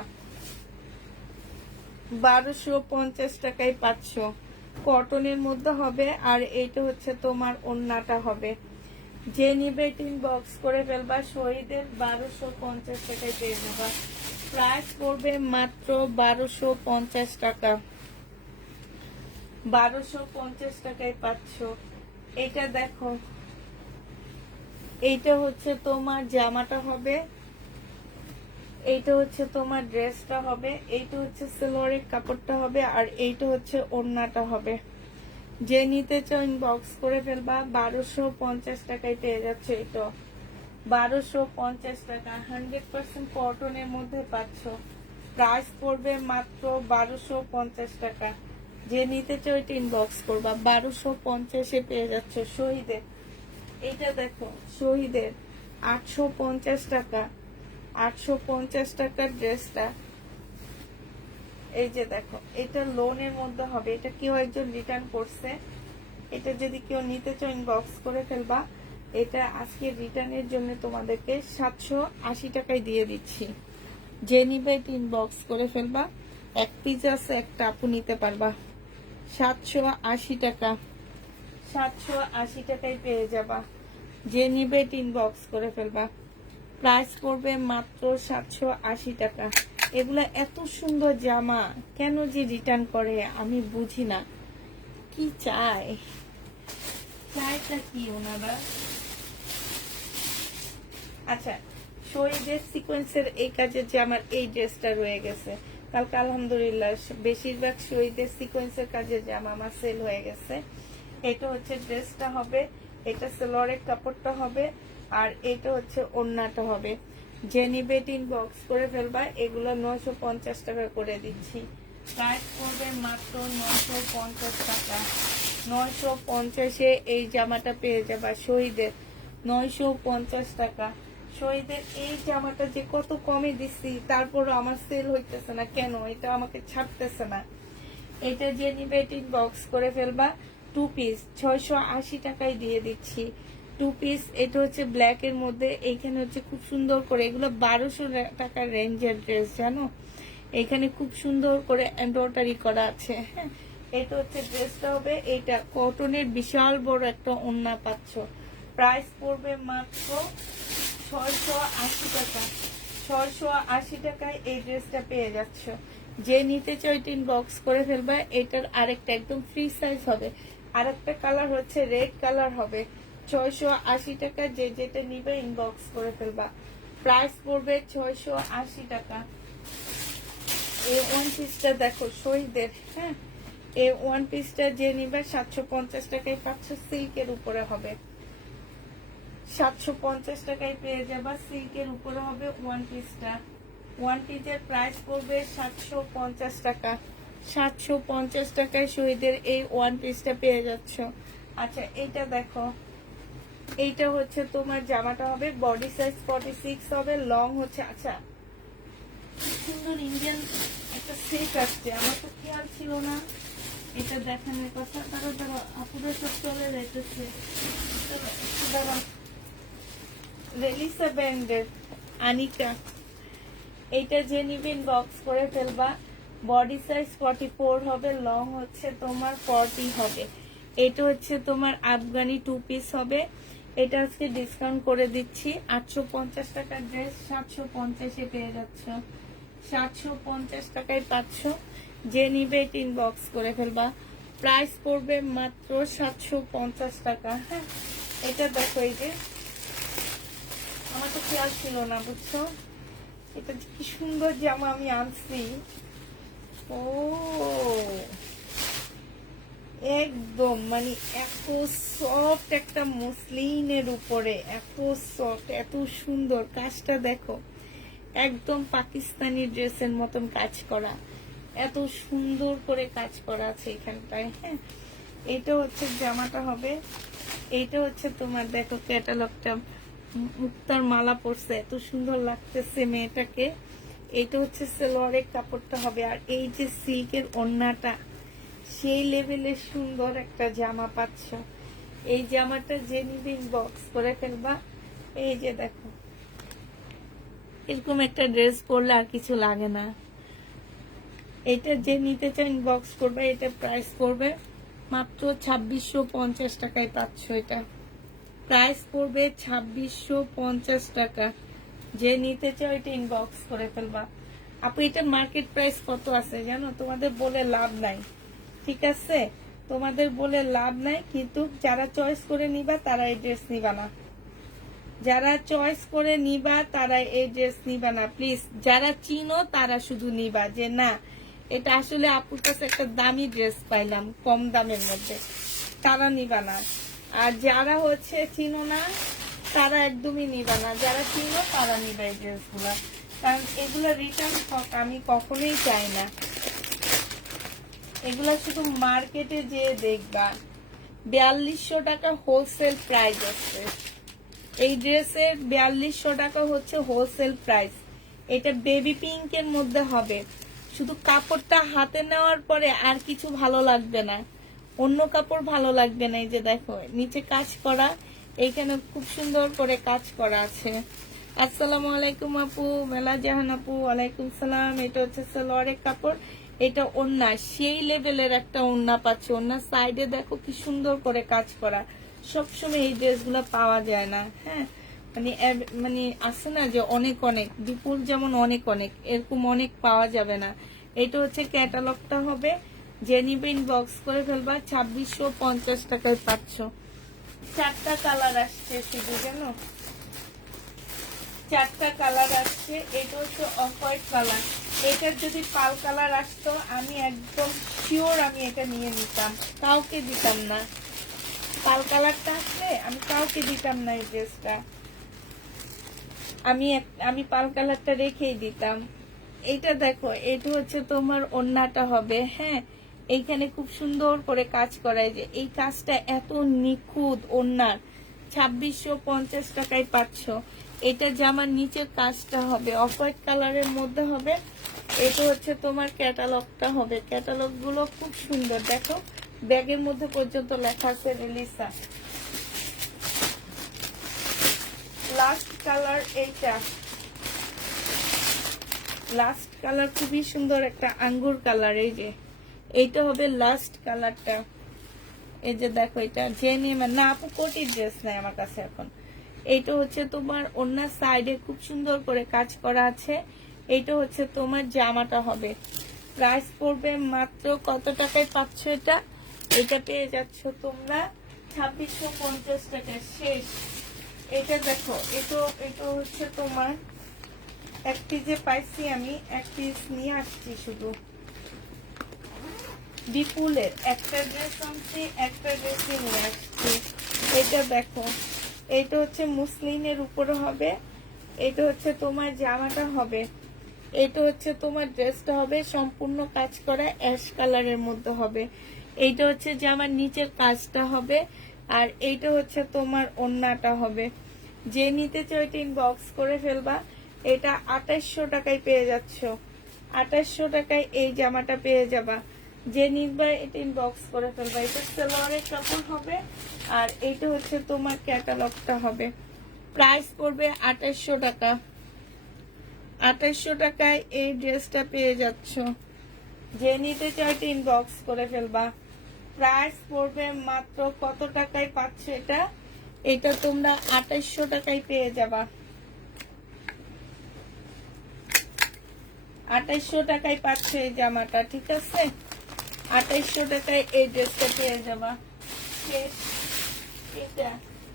1250 টাকায় পাচ্ছ। কটনের মধ্যে হবে, আর এইটা হচ্ছে তোমার ওড়নাটা হবে। যে নিবে ইনবক্স করে ফেলবা। শহীদের 1250 টাকায় পেয়ে যাবা। প্রাইস পড়বে মাত্র 1250 টাকা, 1250 টাকায় পাচ্ছ। এটা দেখো, এইটা হচ্ছে তোমার জামাটা হবে, এইটা হচ্ছে তোমার ড্রেসটা হবে, এইটা হচ্ছে সালোয়ারের কাপড়টা হবে, আর এইটা হচ্ছে ওড়নাটা হবে। যে নিতে চাও ইনবক্স করে ফেলবা। 1250 টাকায় পেয়ে যাচ্ছে। এটা 1250 টাকা, 100% কটনের মধ্যে পাচ্ছ। প্রাইস পড়বে মাত্র 1250 টাকা। যে নিতে চাও এটা ইনবক্স করবা। 1250 পেয়ে যাচ্ছ। শহীদের এটা দেখো, শহীদের 850 টাকা, 850 টাকার ড্রেসটা। এই যে দেখো, এটা লোনের মধ্যে হবে, এটা কেউ একজন রিটার্ন করছে। এটা যদি কেউ নিতে চাও ইনবক্স করে ফেলবা। এটা আজকে রিটার্নের জন্য তোমাদেরকে 780 টাকায় দিয়ে দিচ্ছি। যে নিবে ইনবক্স করে ফেলবা। এক পিস আছে, একটা আপু নিতে পারবা। 780 টাকা, 780 টাকায় পেয়ে যাবা। যে নিবে ইনবক্স করে ফেলবা। প্রাইস পড়বে মাত্র 780 টাকা। এগুলা এত সুন্দর জামা কেন যে রিটার্ন করে আমি বুঝি না, কি চায়, চায়টা কি ওনারা। আচ্ছা, শহীদের সিকোয়েন্সের এই কাজের যে আমার এই ড্রেসটা রয়ে গেছে, কালকে আলহামদুলিল্লাহ বেশিরভাগ শহীদের সিকোয়েন্সের কাজের জামা আমার সেল হয়ে গেছে। এটা হচ্ছে ড্রেসটা হবে, এটা সালোয়ারের কাপড়টা হবে, আর এটা হচ্ছে ওড়নাটা হবে। যে নিবে ইনবক্স করে ফেলবা। এগুলো 950 টাকা করে দিচ্ছি। প্রাইস পড়বে মাত্র 950 টাকা। 950 এই জামাটা পেয়ে যাবা। শহীদের 950 টাকা। শহীদের এই জামাটা যে কত কমে দিচ্ছি, তারপরও আমার সেল হইতেছে না কেন, এটা আমাকে ছাড়তেছে না। এটা যে নিবে ইনবক্স করে ফেলবা। 2 পিস 680 টাকায় দিয়ে দিচ্ছি। 2 পিস, এটা হচ্ছে ব্ল্যাক এর মধ্যে, এইখানে হচ্ছে খুব সুন্দর করে, এগুলো 1200 টাকার রেঞ্জের ড্রেস জানো। এখানে খুব সুন্দর করে এমব্রয়ডারি করা আছে। হ্যাঁ, এটা হচ্ছে ড্রেসটা হবে। এটা কটনের বিশাল বড় একটা ওড়না পাচ্ছ। প্রাইস পড়বে মাত্র 680 টাকা। 680 টাকায় এই ড্রেসটা পেয়ে যাচ্ছ। যে নিতে চাও ইনবক্স করে ফেলবা। এটার আরেকটা একদম ফ্রি সাইজ হবে, আরেকটা কালার হচ্ছে রেড কালার হবে। 680 টাকা। যে যেটা নিবে ইনবক্স করে ফেলবা। প্রাইস পড়বে 680 টাকা। এই ওয়ান পিসটা দেখো শহীদের, হ্যাঁ, এই ওয়ান পিসটা যে নিবে 750 টাকায় পাচ্ছ। সিল্কের উপরে হবে, 750 টাকায় পেয়ে যাবা। সিল্কের উপরে হবে ওয়ান পিসটা। ওয়ান পিসের প্রাইস পড়বে 750 টাকা। 750 টাকায় শহীদের এই ওয়ান পিসটা পেয়ে যাচ্ছ। আচ্ছা, এইটা দেখো, এইটা হচ্ছে তোমার জামাটা হবে, বডি সাইজ 46 হবে, লং হচ্ছে। আচ্ছা, সুন্দর ইন্ডিয়ান একটা সেট আসছে, আমার তো খেয়াল ছিল না এটা দেখানোর কথা। তারা তারা আপুরা সব চলে যাইতেছে। রেলিসা ব্র্যান্ডের আনিকা। এইটা যে নিবে ইনবক্স করে ফেলবা। বডি সাইজ 44 হবে, লং হচ্ছে তোমার 40 হবে। এটা হচ্ছে তোমার আফগানি 2 পিস হবে। এটা আজকে ডিসকাউন্ট করে দিচ্ছি 850 টাকার ড্রেস 750-এ পেয়ে যাচ্ছ। 750 টাকায় পাচ্ছ। যে নিবে ইনবক্স করে ফেলবা। প্রাইস পড়বে মাত্র 750 টাকা। হ্যাঁ, এটা দেখো, এই যে আমার তো খেয়াল ছিল না, বুঝছো? এটা কি সুন্দর জামা আমি আনছি। ও একদম মানে এত সফট একটা মসলিনের উপরে, এত সফট, এত সুন্দর। কাজটা দেখো, একদম পাকিস্তানি ড্রেসের মতন কাজ করা, এত সুন্দর করে কাজ করা আছে এখানটায়। হ্যাঁ, এটা হচ্ছে জামাটা হবে। এইটা হচ্ছে তোমার দেখো ক্যাটালগটা, মুক্তার মালা পরছে, এত সুন্দর লাগতেছে মেয়েটাকে। এইটা হচ্ছে সালোয়ারের কাপড়টা হবে। আর এই যে সিল্কের ওড়নাটা, সেই লেভেলের সুন্দর একটা জামা পাচ্ছ। এই জামাটা যে নিবে ইনবক্স করে ফেলবা। এই যে দেখো, এরকম একটা ড্রেস পরলে আর কিছু লাগে না। এটা যে নিতে চান ইনবক্স করবে। এটা প্রাইস পড়বে মাত্র 2650 টাকায় পাচ্ছ। এটা প্রাইস পড়বে 2650 টাকা। যে নিতে চাও এটা ইনবক্স করে ফেলবা। আপু এটা মার্কেট প্রাইস কত আছে জানো? তোমাদের বলে লাভ নাই, ঠিক আছে? তোমাদের বলে লাভ নাই, কিন্তু যারা চয়েস করে নিবা তারা এই ড্রেস নিবা না। যারা চয়েস করে নিবা তারা এই ড্রেস নিবা না, প্লিজ। যারা চিনো তারা শুধু নিবা, যে না এটা আসলে আপুর কাছে একটা দামি ড্রেস পাইলাম কম দামের মধ্যে, তারা নিবা না। আর যারা হচ্ছে চিনো না তারা একদমই নিবা না। যারা চিনো তারা নিবা এই ড্রেসগুলা, কারণ এগুলো রিটার্ন হোক আমি কখনোই চাই না। এগুলা শুধু মার্কেটে যেয়ে দেখবা 4200 টাকা হোলসেল প্রাইস আছে। এই ড্রেসের 4200 টাকা হচ্ছে হোলসেল প্রাইস। এটা বেবি পিঙ্কের মধ্যে হবে। শুধু কাপড়টা হাতে নেওয়ার পরে আর কিছু ভালো লাগবে না, অন্য কাপড় ভালো লাগবে না। এই যে দেখো নিচে কাজ করা, এইখানে খুব সুন্দর করে কাজ করা আছে। আসসালামু আলাইকুম আপু, মেলা জাহান আপু। ওয়ালাইকুম সালাম। এটা হচ্ছে সালোয়ারের কাপড়। এটা ওড়না, সেই লেভেলের একটা ওড়না পাচ্ছে। ওড়নার সাইডে দেখো কি সুন্দর করে কাজ করা। সবসময় এই ড্রেসগুলো পাওয়া যায় না। হ্যাঁ, মানে মানে আছে না যে অনেক অনেক, বিপুল যেমন অনেক অনেক, এরকম অনেক পাওয়া যাবে না। এটা হচ্ছে ক্যাটালগটা হবে। যে নিবে ইনবক্স করে ফেলবা। 2650 টাকায় পাচ্ছ। 4টা কালার আসছে শুধু, জানো? 4টা কালার আসছে। এটা হচ্ছে অফ হোয়াইট কালার। এটার যদি পাল কালার আসতো আমি একদম শিওর আমি এটা নিয়ে নিতাম, কাউকে দিতাম না। পাল কালারটা আসলে আমি কাউকে দিতাম না এই ড্রেসটা। আমি পাল কালারটা রেখেই দিতাম। এইটা দেখো, এটা হচ্ছে তোমার ওড়নাটা হবে। হ্যাঁ, এইখানে খুব সুন্দর করে কাজ করায়, যে এই কাজটা এত নিখুঁত ওড়নার। 2650 টাকায় পাচ্ছ। এটা জামার নিচের কাজটা হবে অফ হোয়াইট কালারের মধ্যে হবে। এটা হচ্ছে তোমার ক্যাটালগটা হবে। ক্যাটালগ গুলো খুব সুন্দর, দেখো ব্যাগের মধ্যে পর্যন্ত লেখা আছে রিলিসা। লাস্ট কালার এইটা, লাস্ট কালার খুবই সুন্দর একটা আঙ্গুর কালার। এই যে এইটা হবে লাস্ট কালারটা। এই যে দেখো, এটা যে নিয়ে না আপু কোটি ড্রেস নাই আমার কাছে এখন। এইটা হচ্ছে তোমার ওড়নার সাইডে খুব সুন্দর করে কাজ করা আছে। এইটা হচ্ছে তোমার জামাটা হবে। প্রাইস পড়বে মাত্র কত টাকায় পাচ্ছ এটা? এটা পেয়ে যাচ্ছ তোমরা 2650 টাকায়। শেষ। এটা দেখো, এটা হচ্ছে তোমার এক পিসে পাইছি আমি, এক পিস নিয়ে আসছি শুধু। বিপুলের একটা ড্রেস আনছি, একটা ড্রেসই নিয়ে আসছি। এটা দেখো, এটা হচ্ছে মুসলিনের উপরে হবে। এটা হচ্ছে তোমার জামাটা হবে। এটা হচ্ছে তোমার ড্রেসটা হবে সম্পূর্ণ কাজ করা অ্যাশ কালারের মধ্যে হবে। এইটা হচ্ছে জামার নিচের কাজটা হবে। আর এইটা হচ্ছে তোমার ওড়নাটা হবে। যে নিতে চাও এটা ইনবক্স করে ফেলবা। এটা 2800 টাকায় পেয়ে যাচ্ছ। 2800 টাকায় এই জামাটা পেয়ে যাবা। যে নিবা এটা ইনবক্স করে ফেলবা। এটা সালোয়ারের কাপড় হবে। আর এইটা হচ্ছে তোমার ক্যাটালগটা হবে। প্রাইস পড়বে 2800 টাকা। 2800 টাকায় এই ড্রেসটা পেয়ে যাচ্ছ। যে নিতে চাও এটা ইনবক্স করে ফেলবা। প্রাইস পড়বে মাত্র কত টাকায় পাচ্ছ এটা? এটা তোমরা 2800 টাকায় পেয়ে যাবা। 2800 টাকায় পাচ্ছ এই জামাটা, ঠিক আছে? 2800 টাকায় এই ড্রেসটা পেয়ে যাবা। এটা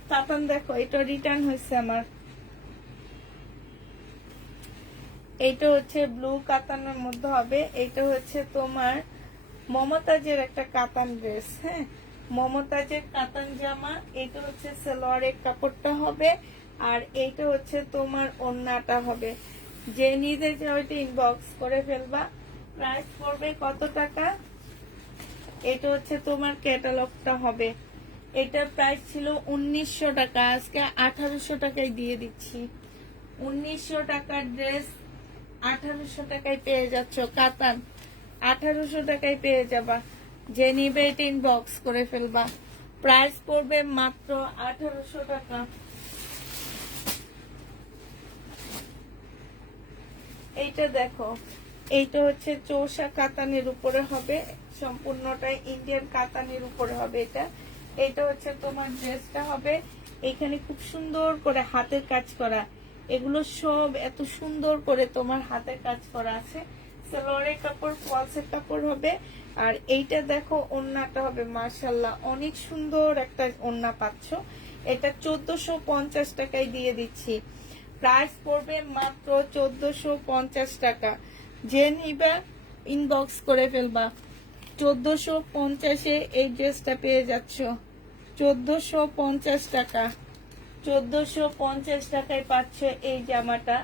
কাতান দেখো, এটা রিটার্ন হয়েছে আমার। এইটা হচ্ছে ব্লু কাতানের মধ্যে হবে। এইটা হচ্ছে তোমার মমতাজের একটা কাতান ড্রেস, হ্যাঁ, মমতাজের কাতান জামা। এটা হচ্ছে সালোয়ারের কাপড়টা হবে, আর এইটা হচ্ছে তোমার ওড়নাটা হবে। যে নিতে চাও এটা ইনবক্স করে ফেলবা। প্রাইস পড়বে কত টাকা? এটা হচ্ছে তোমার ক্যাটালগটা হবে। এটার প্রাইস ছিল 1900 টাকা, আজকে 1800 টাকায় দিয়ে দিচ্ছি। 1900 টাকার ড্রেস 1800 টাকায় পেয়ে যাচ্ছ। কাতান 1800 টাকায় পেয়ে যাবা। যে নিবে এটা ইনবক্স করে ফেলবা। প্রাইস পড়বে মাত্র 1800 টাকা। এইটা দেখো, এইটা হচ্ছে চৌষা কাতানের উপরে হবে, সম্পূর্ণটাই ইন্ডিয়ান কাতানের উপরে হবে। এটা হচ্ছে তোমার ড্রেসটা হবে। এখানে খুব সুন্দর করে হাতের কাজ করা, এগুলো সব এত সুন্দর করে তোমার হাতের কাজ করা আছে। সালোয়ারের কাপড় ফলসের কাপড় হবে। আর এইটা দেখো ওড়নাটা হবে, মাশাআল্লাহ অনেক সুন্দর একটা ওড়না পাচ্ছ। এটা 1450 টাকায় দিয়ে দিচ্ছি। প্রাইস পড়বে মাত্র 1450 টাকা। যে নিবা ইনবক্স করে ফেলবা। 1450-এ এই ড্রেসটা পেয়ে যাচ্ছ। 1450 টাকা। 1450 টাকায় পাচ্ছ এই জামাটা।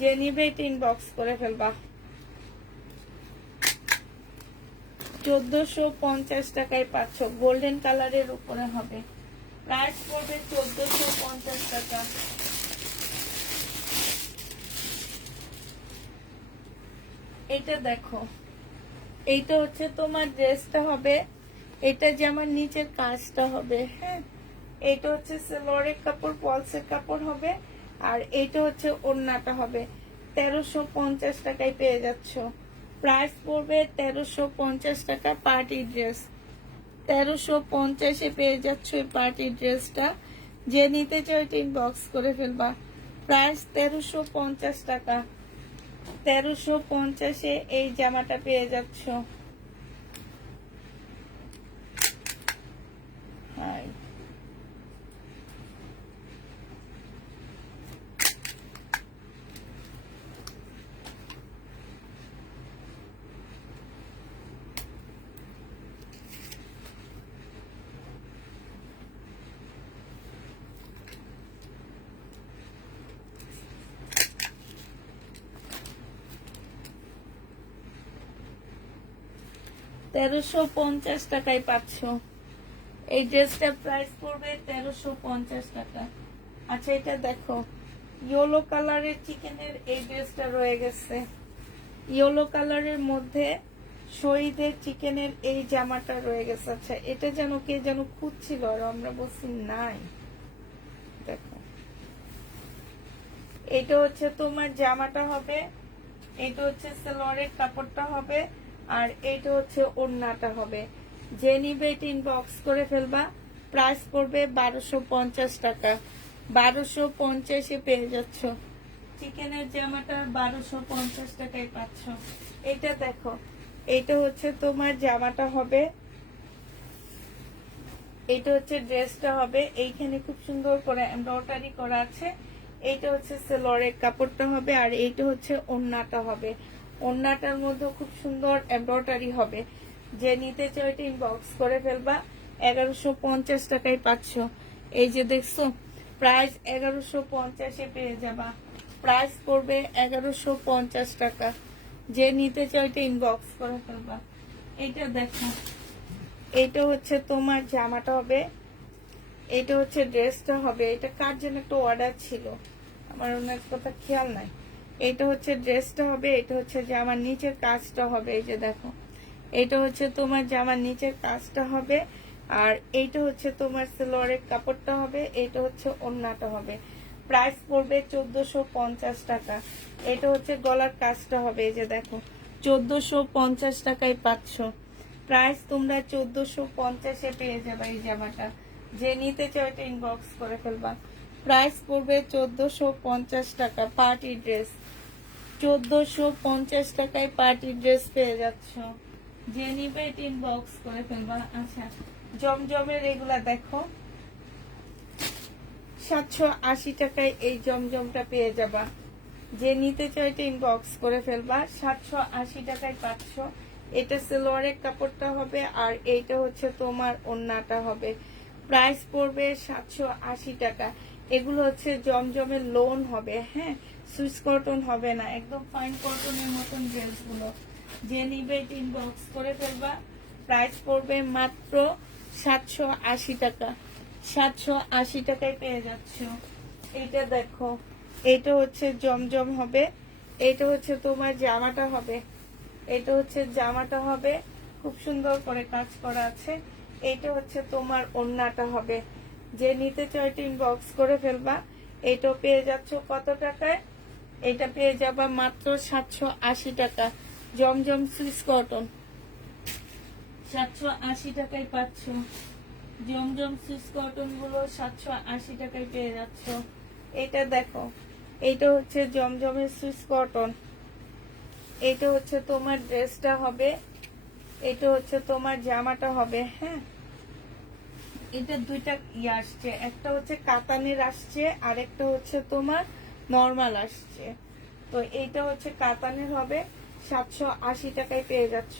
যে নিবে এটা ইনবক্স করে ফেলবা। 1450 টাকায় পাচ্ছ, গোল্ডেন কালারের উপরে হবে। প্রাইস পড়বে 1450 টাকা। এটা দেখো, এইটা হচ্ছে তোমার ড্রেসটা হবে। এটা যেমন নিচের কাজটা হবে, হ্যাঁ, এইটা হচ্ছে সালোয়ারের কাপড় পলসের কাপড় হবে। আর এইটা হচ্ছে ওড়নাটা হবে। 1350 টাকায় পেয়ে যাচ্ছ। প্রাইস পড়বে 1350 টাকা। পার্টি ড্রেস 1350-এ পেয়ে যাচ্ছ এই পার্টি ড্রেসটা। যে নিতে চাও এটা ইনবক্স করে ফেলবা। প্রাইস 1350 টাকা। 1350-এ এই জামাটা পেয়ে যাচ্ছ। হাই, 1350 টাকায় পাচ্ছ এই ড্রেসটা। প্রাইস পড়বে 1350 টাকা। আচ্ছা, এটা দেখো, ইয়েলো কালারের চিকেনের এই ড্রেসটা রয়ে গেছে। ইয়েলো কালারের মধ্যে শহীদের চিকেনের এই জামাটা রয়ে গেছে। আচ্ছা, এটা যেন কে যেন খুঁজছিল আর আমরা বলছি নাই। দেখো, এটা হচ্ছে তোমার জামাটা হবে। এটা হচ্ছে সালোয়ারের কাপড়টা হবে। আর এটা হচ্ছে ওড়নাটা হবে। যে নিবে এটা ইনবক্স করে ফেলবা। প্রাইস পড়বে 1250 টাকা। 1250-এ পেয়ে যাচ্ছ চিকেনের জামাটা। 1250 টাকায় পাচ্ছ। এটা দেখো, এটা হচ্ছে তোমার জামাটা হবে। এটা হচ্ছে ড্রেসটা হবে। এইখানে খুব সুন্দর করে এমব্রয়ডারি করা আছে। এইটা হচ্ছে সালোয়ারের কাপড়টা হবে। আর এইটা হচ্ছে ওড়নাটা হবে। ওড়নাটার মধ্যে খুব সুন্দর এমব্রয়ডারি হবে। যে নিতে চাও এটা ইনবক্স করে ফেলবা। 1150 টাকায় পাচ্ছ। এই যে দেখছো, প্রাইস 1150-এ পেয়ে যাবা। প্রাইস পড়বে 1150 টাকা। যে নিতে চাও এটা ইনবক্স করে ফেলবা। এইটা দেখো, এইটা হচ্ছে তোমার জামাটা হবে। এটা হচ্ছে ড্রেসটা হবে। এটা কার জন্য একটা অর্ডার ছিল, আমার অনেক কথা খেয়াল নাই। এটা হচ্ছে ড্রেসটা হবে। এটা হচ্ছে জামার নিচের কাজটা হবে। এই যে দেখো, এটা হচ্ছে তোমার জামার নিচের কাজটা হবে। আর এইটা হচ্ছে তোমার সালোয়ারের কাপড়টা হবে। এটা হচ্ছে ওড়নাটা হবে। প্রাইস পড়বে 1450 টাকা। এটা হচ্ছে গলার কাজটা হবে। এই যে দেখো, 1450 টাকায় পাচ্ছ। প্রাইস তোমরা 1450-এ পেয়ে যাবে এই জামাটা। যে নিতে চাও এটা ইনবক্স করে ফেলবা। প্রাইস পড়বে 1450 টাকা পার্টি ড্রেস। 1450 টাকায় পার্টি ড্রেস পেয়ে যাচ্ছ। যে নিবে এটা ইনবক্স করে ফেলবা। আচ্ছা, জমজমের এগুলা দেখো, 780 টাকায় এই জমজমটা পেয়ে যাবা। যে নিতে চাও এটা ইনবক্স করে ফেলবা। 780 টাকায় পাচ্ছ। এটা সালোয়ারের কাপড়টা হবে আর এইটা হচ্ছে তোমার ওড়নাটা হবে। প্রাইস পড়বে 780 টাকা। এগুলো হচ্ছে জমজমের লোন হবে, হ্যাঁ, সুইস কটন হবে না, একদম ফাইন কটনের মতন ড্রেসগুলো। যে নিবে এটা ইনবক্স করে ফেলবা। প্রাইস পড়বে মাত্র 780 টাকা। 780 টাকায় পেয়ে যাচ্ছ। এইটা দেখো, এইটা হচ্ছে জমজম হবে, এইটা হচ্ছে তোমার জামাটা হবে, এটা হচ্ছে জামাটা হবে, খুব সুন্দর করে কাজ করা আছে। এইটা হচ্ছে তোমার ওড়নাটা হবে। যে নিতে চাও এটা ইনবক্স করে ফেলবা। এইটা পেয়ে যাচ্ছ কত টাকায়? এটা পেয়ে যাবা মাত্র 780 টাকা। জমজম সুইস কটন 780 টাকায় পাচ্ছ। জমজম সুইস কটন গুলো 780 টাকায় পেয়ে যাচ্ছ। এটা দেখো, এইটা হচ্ছে জমজমের সুইস কটন। এইটা হচ্ছে তোমার ড্রেসটা হবে, এটা হচ্ছে তোমার জামাটা হবে, হ্যাঁ। এটা দুইটা ইয়ে আসছে, একটা হচ্ছে কাতানের আসছে আর একটা হচ্ছে তোমার নরমাল আসছে। তো এইটা হচ্ছে কাতানের হবে, 780 টাকায় পেয়ে যাচ্ছ।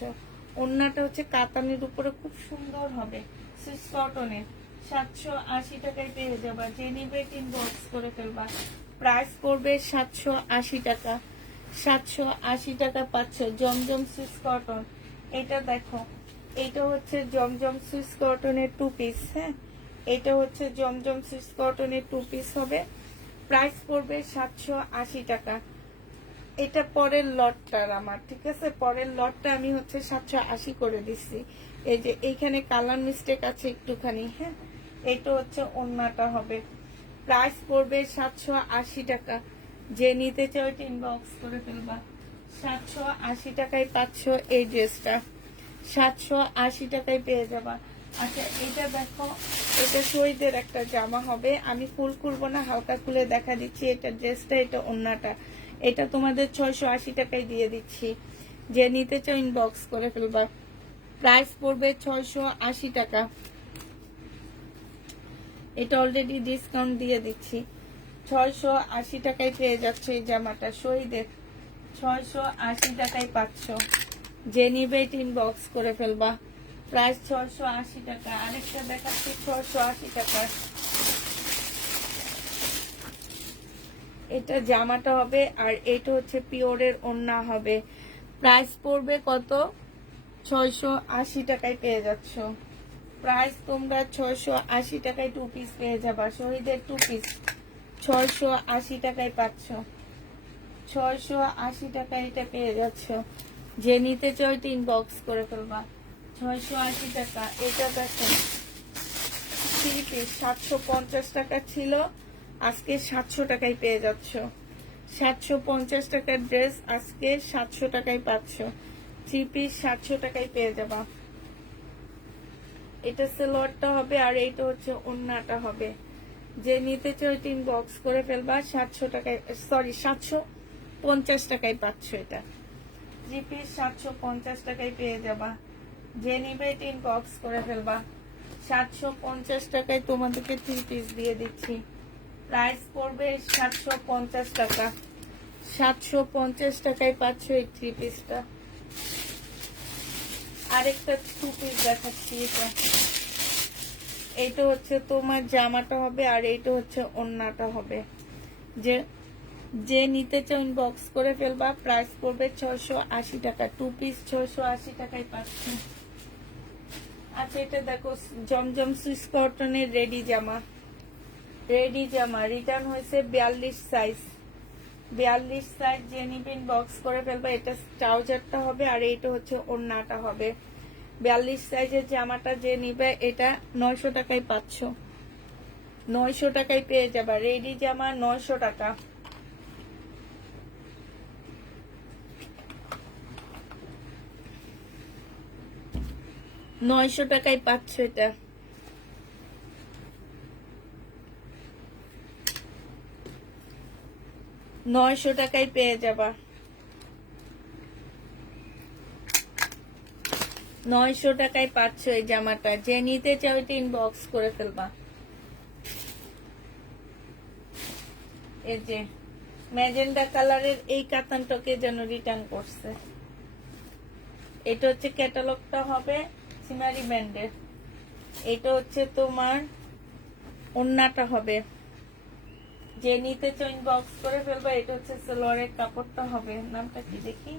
ওড়নাটা হচ্ছে কাতানের উপরে খুব সুন্দর হবে, সুইস কটনের, 780 টাকায় পেয়ে যাবা। যে নিবে ইনবক্স করে ফেলবা। প্রাইস পড়বে 780 টাকা। 780 টাকা পাচ্ছ জমজম সুইস কটন। এটা দেখো, এইটা হচ্ছে জমজম সুইস কটনের 2 পিস, হ্যাঁ, এটা হচ্ছে জমজম সুইস কটনের 2 পিস হবে। প্রাইস পড়বে 780 টাকা। এটা পরের লটটার আমার, ঠিক আছে, পরের লটটা আমি হচ্ছে 780 করে দিচ্ছি। এই যে এইখানে কালার মিস্টেক আছে একটুখানি, হ্যাঁ। এটা হচ্ছে ওড়নাটা হবে। প্রাইস পড়বে 780 টাকা। যে নিতে চাও এটা ইনবক্স করে ফেলবা। 780 টাকায় পাচ্ছ এই ড্রেসটা। 780 টাকায় পেয়ে যাবা। আচ্ছা, এটা দেখো, এটা শহীদের একটা জামা হবে। আমি ফুল খুলবো না, হালকা খুলে দেখা দিচ্ছি। এটা ড্রেসটা, এটা ওড়নাটা, এটা তোমাদের 680 টাকায় দিয়ে দিচ্ছি। যে নিতে চাও ইনবক্স করে ফেলবা। প্রাইস পড়বে 680 টাকা। এটা অলরেডি ডিসকাউন্ট দিয়ে দিচ্ছি। 680 টাকায় পেয়ে যাচ্ছে এই জামাটা শহীদের। 680 টাকায় পাচ্ছ। যে নিবে এটা ইনবক্স করে ফেলবা। প্রাইস 680 টাকা। আরেকটা দেখাচ্ছি 680 টাকা। এটা জামাটা হবে আর এটা হচ্ছে পিওরের ওড়না হবে। প্রাইস পড়বে কত? 680 টাকায় পেয়ে যাচ্ছ। প্রাইস তোমরা 680 টাকায় 2 পিস পেয়ে যাবা। শহীদের 2 পিস 680 টাকায় পাচ্ছ। 680 টাকায় এটা পেয়ে যাচ্ছ। যে নিতে চাও এটা ইনবক্স করে ফেলবা। 680 টাকা। এটা দেখো 3 পিস 750 টাকা ছিল, আজকে 700 টাকায় পেয়ে যাচ্ছ। 750 টাকার ড্রেস আজকে 700 টাকায় পাচ্ছ। 3 পিস 700 টাকায় পেয়ে যাবা। এটা সালোয়ারটা হবে আর এইটা হচ্ছে ওড়নাটা হবে। যে নিতে চাও এটা ইনবক্স করে ফেলবা। 700 টাকায়, সরি 750 টাকায় পাচ্ছ। এটা 3 পিস 750 টাকায় পেয়ে যাবা। যে নিবে এটা ইনবক্স করে ফেলবা। 750 টাকায় তোমাদেরকে 3 পিস দিয়ে দিচ্ছি। প্রাইস পড়বে 750 টাকা। 750 টাকায় পাচ্ছ এই 3 পিসটা। আরেকটা 2 পিস দেখাচ্ছি। এটা হচ্ছে তোমার জামাটা হবে আর এইটা হচ্ছে ওড়নাটা হবে। যে নিতে চাও ইনবক্স করে ফেলবা। প্রাইস পড়বে 680 টাকা। 2 পিস 680 টাকায় পাচ্ছ। আচ্ছা, এটা দেখো জমজম সুইস কটনের রেডি জামা। রেডি জামা রিটার্ন হয়েছে 42 সাইজ। 42 সাইজ। যে নিবে ইনবক্স করে ফেলবা। এটা ট্রাউজারটা হবে আর এইটা হচ্ছে ওড়নাটা হবে। 42 সাইজের জামাটা যে নিবে এটা 900 টাকায় পাচ্ছ। 900 টাকায় পেয়ে যাবা। রেডি জামা 900 টাকা। 900 টাকায় পাচ্ছ এটা। 900 টাকায় পেয়ে যাবা, 900 টাকায় পাচ্ছ এই জামাটা। যে নিতে চাও এটা ইনবক্স করে ফেলবা। এই যে ম্যাজেন্ডা কালারের এই কাতানটাকে যেন রিটার্ন করছে। এটা হচ্ছে ক্যাটালগটা হবে সিনারি ব্র্যান্ডের। এটা হচ্ছে তোমার ওন্নাটা হবে। যে নিতে চাও ইনবক্স করে ফেলবা। এটা হচ্ছে সালোয়ারের কাপড়টা হবে, নামটা কি দেখি,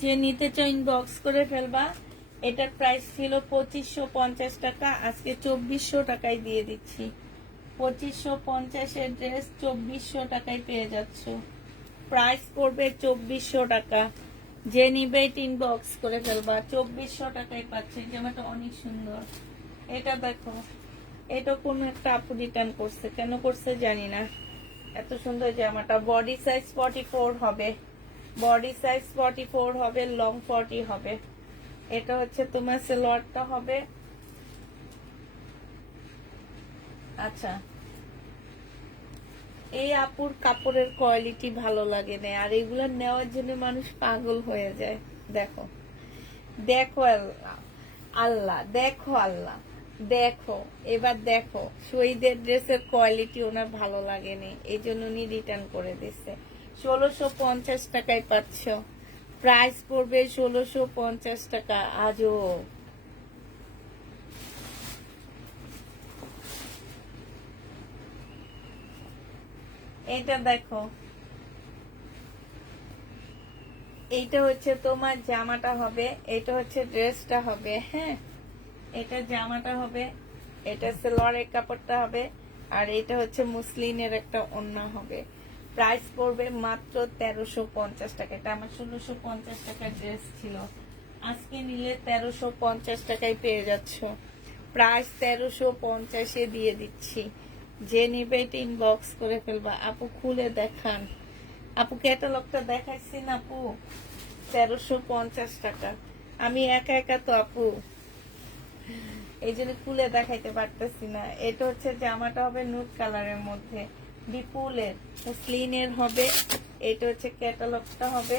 যে নিতে চাও ইনবক্স করে ফেলবা। এটার প্রাইস ছিল 2550 টাকা, আজকে 2400 টাকায় দিয়ে দিচ্ছি। 2550 এর ড্রেস 2400 টাকায় পেয়ে যাচ্ছ। প্রাইস পড়বে 2400 টাকা। যে নিবে এটা ইনবক্স করে ফেলবা। 2400 টাকায় পাচ্ছে। জামাটা অনেক সুন্দর। এটা দেখো, এটা কোন একটা আপু রিটার্ন করছে, কেন করছে জানি না। এত সুন্দর জামাটা। বডি সাইজ 44 হবে, বডি সাইজ 44 হবে, লং 40 হবে। এটা হচ্ছে তোমার সালোয়ারটা হবে। আচ্ছা, এই আপুর কাপড়ের কোয়ালিটি ভালো লাগে না, আর এগুলো নেওয়ার জন্য মানুষ পাগল হয়ে যায়। দেখো দেখো আল্লাহ, আল্লাহ দেখো, আল্লাহ দেখো, এবার দেখো শহীদের ড্রেসের কোয়ালিটি ওনার ভালো লাগেনি, এই জন্য উনি রিটার্ন করে দিচ্ছে। 1650 টাকায় পাচ্ছ। প্রাইস পড়বে 1650 টাকা। আজও এটা দেখো, এইটা হচ্ছে তোমার জামাটা হবে, এটা হচ্ছে ড্রেসটা হবে। হ্যাঁ, এটা জামাটা হবে, এটা সালোয়ারের কাপড়টা হবে, আর এটা হচ্ছে মুসলিনের একটা ওড়না হবে। প্রাইস পড়বে মাত্র 1350 টাকা। এটা আমার 1650 টাকার ড্রেস ছিল, আজকে নিলে 1350 টাকায় পেয়ে যাচ্ছ। প্রাইস 1350-এ দিয়ে দিচ্ছি। যে নিবে এটা ইনবক্স করে ফেলবা। আপু খুলে দেখান, আপু ক্যাটালগটা দেখাইছি না আপু। 1350 টাকা। আমি একা একা তো আপু, এই জন্য খুলে দেখাইতে পারতেছি না। এটা হচ্ছে জামাটা হবে নুড কালারের মধ্যে, বিপুলের স্লিনের হবে। এটা হচ্ছে ক্যাটালগটা হবে,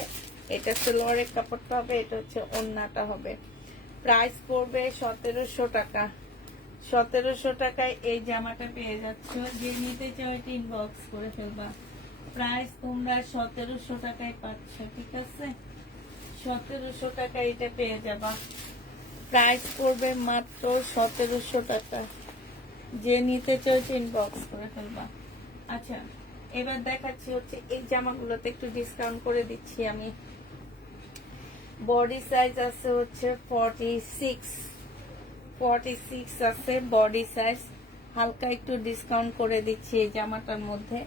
এটা সালোয়ারের কাপড়টা হবে, এটা হচ্ছে ওড়নাটা হবে। প্রাইস পড়বে 1700 টাকা। 1700 টাকায় এই জামাটা পেয়ে যাচ্ছ। যে নিতে চাও এটা ইনবক্স করে ফেলবা। প্রাইস তোমরা 1700 টাকায় পাচ্ছ, ঠিক আছে? 1700 টাকায় এটা পেয়ে যাবা। প্রাইস পড়বে মাত্র 1700 টাকা। যে নিতে চাও ইনবক্স করে ফেলবা। আচ্ছা, এবার দেখাচ্ছি হচ্ছে এই জামাগুলোতে একটু ডিসকাউন্ট করে দিচ্ছি আমি। বডি সাইজ আছে হচ্ছে 46 আছে বডি সাইজ। হালকা একটু ডিসকাউন্ট করে দিচ্ছি এই জামাটার মধ্যে।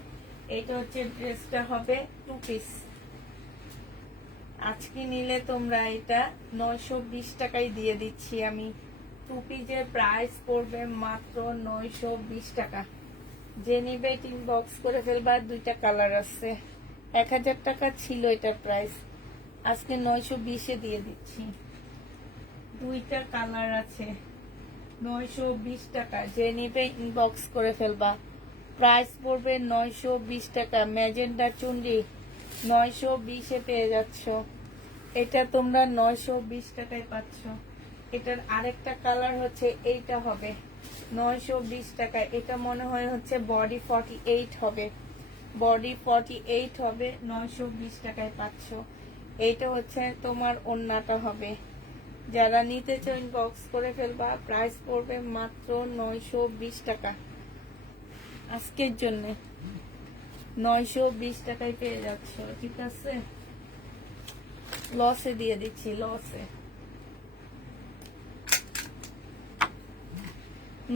এটা হচ্ছে ড্রেসটা হবে 2 পিস। আজকে নিলে তোমরা এটা 920 টাকায় দিয়ে দিচ্ছি আমি। 2 পিসের প্রাইস পড়বে মাত্র 920 টাকা। যে নিবে ইনবক্স করে ফেলবা। দুইটা কালার আছে, 1000 টাকা ছিল এটার প্রাইস, আজকে 920-এ দিয়ে দিচ্ছি। দুইটা কালার আছে, 920 টাকা। যে নিবে ইনবক্স করে ফেলবা। প্রাইস পড়বে 920 টাকা। ম্যাজেন্ডা চুন্ডি 920-এ পেয়ে যাচ্ছ। এটা তোমরা 920 টাকায় পাচ্ছ। এটার আরেকটা কালার হচ্ছে এইটা হবে 920 টাকায়। এটা মনে হয় হচ্ছে বডি 48 হবে, বডি 48 হবে, 920 টাকায় পাচ্ছ। এইটা হচ্ছে তোমার ওড়নাটা হবে। যারা নিতে চাও ইনবক্স করে ফেলবা। প্রাইস পড়বে মাত্র 920 টাকা। আজকের জন্য 920 টাকায় পেয়ে যাচ্ছ, ঠিক আছে? লসে দিয়ে দিচ্ছি, লসে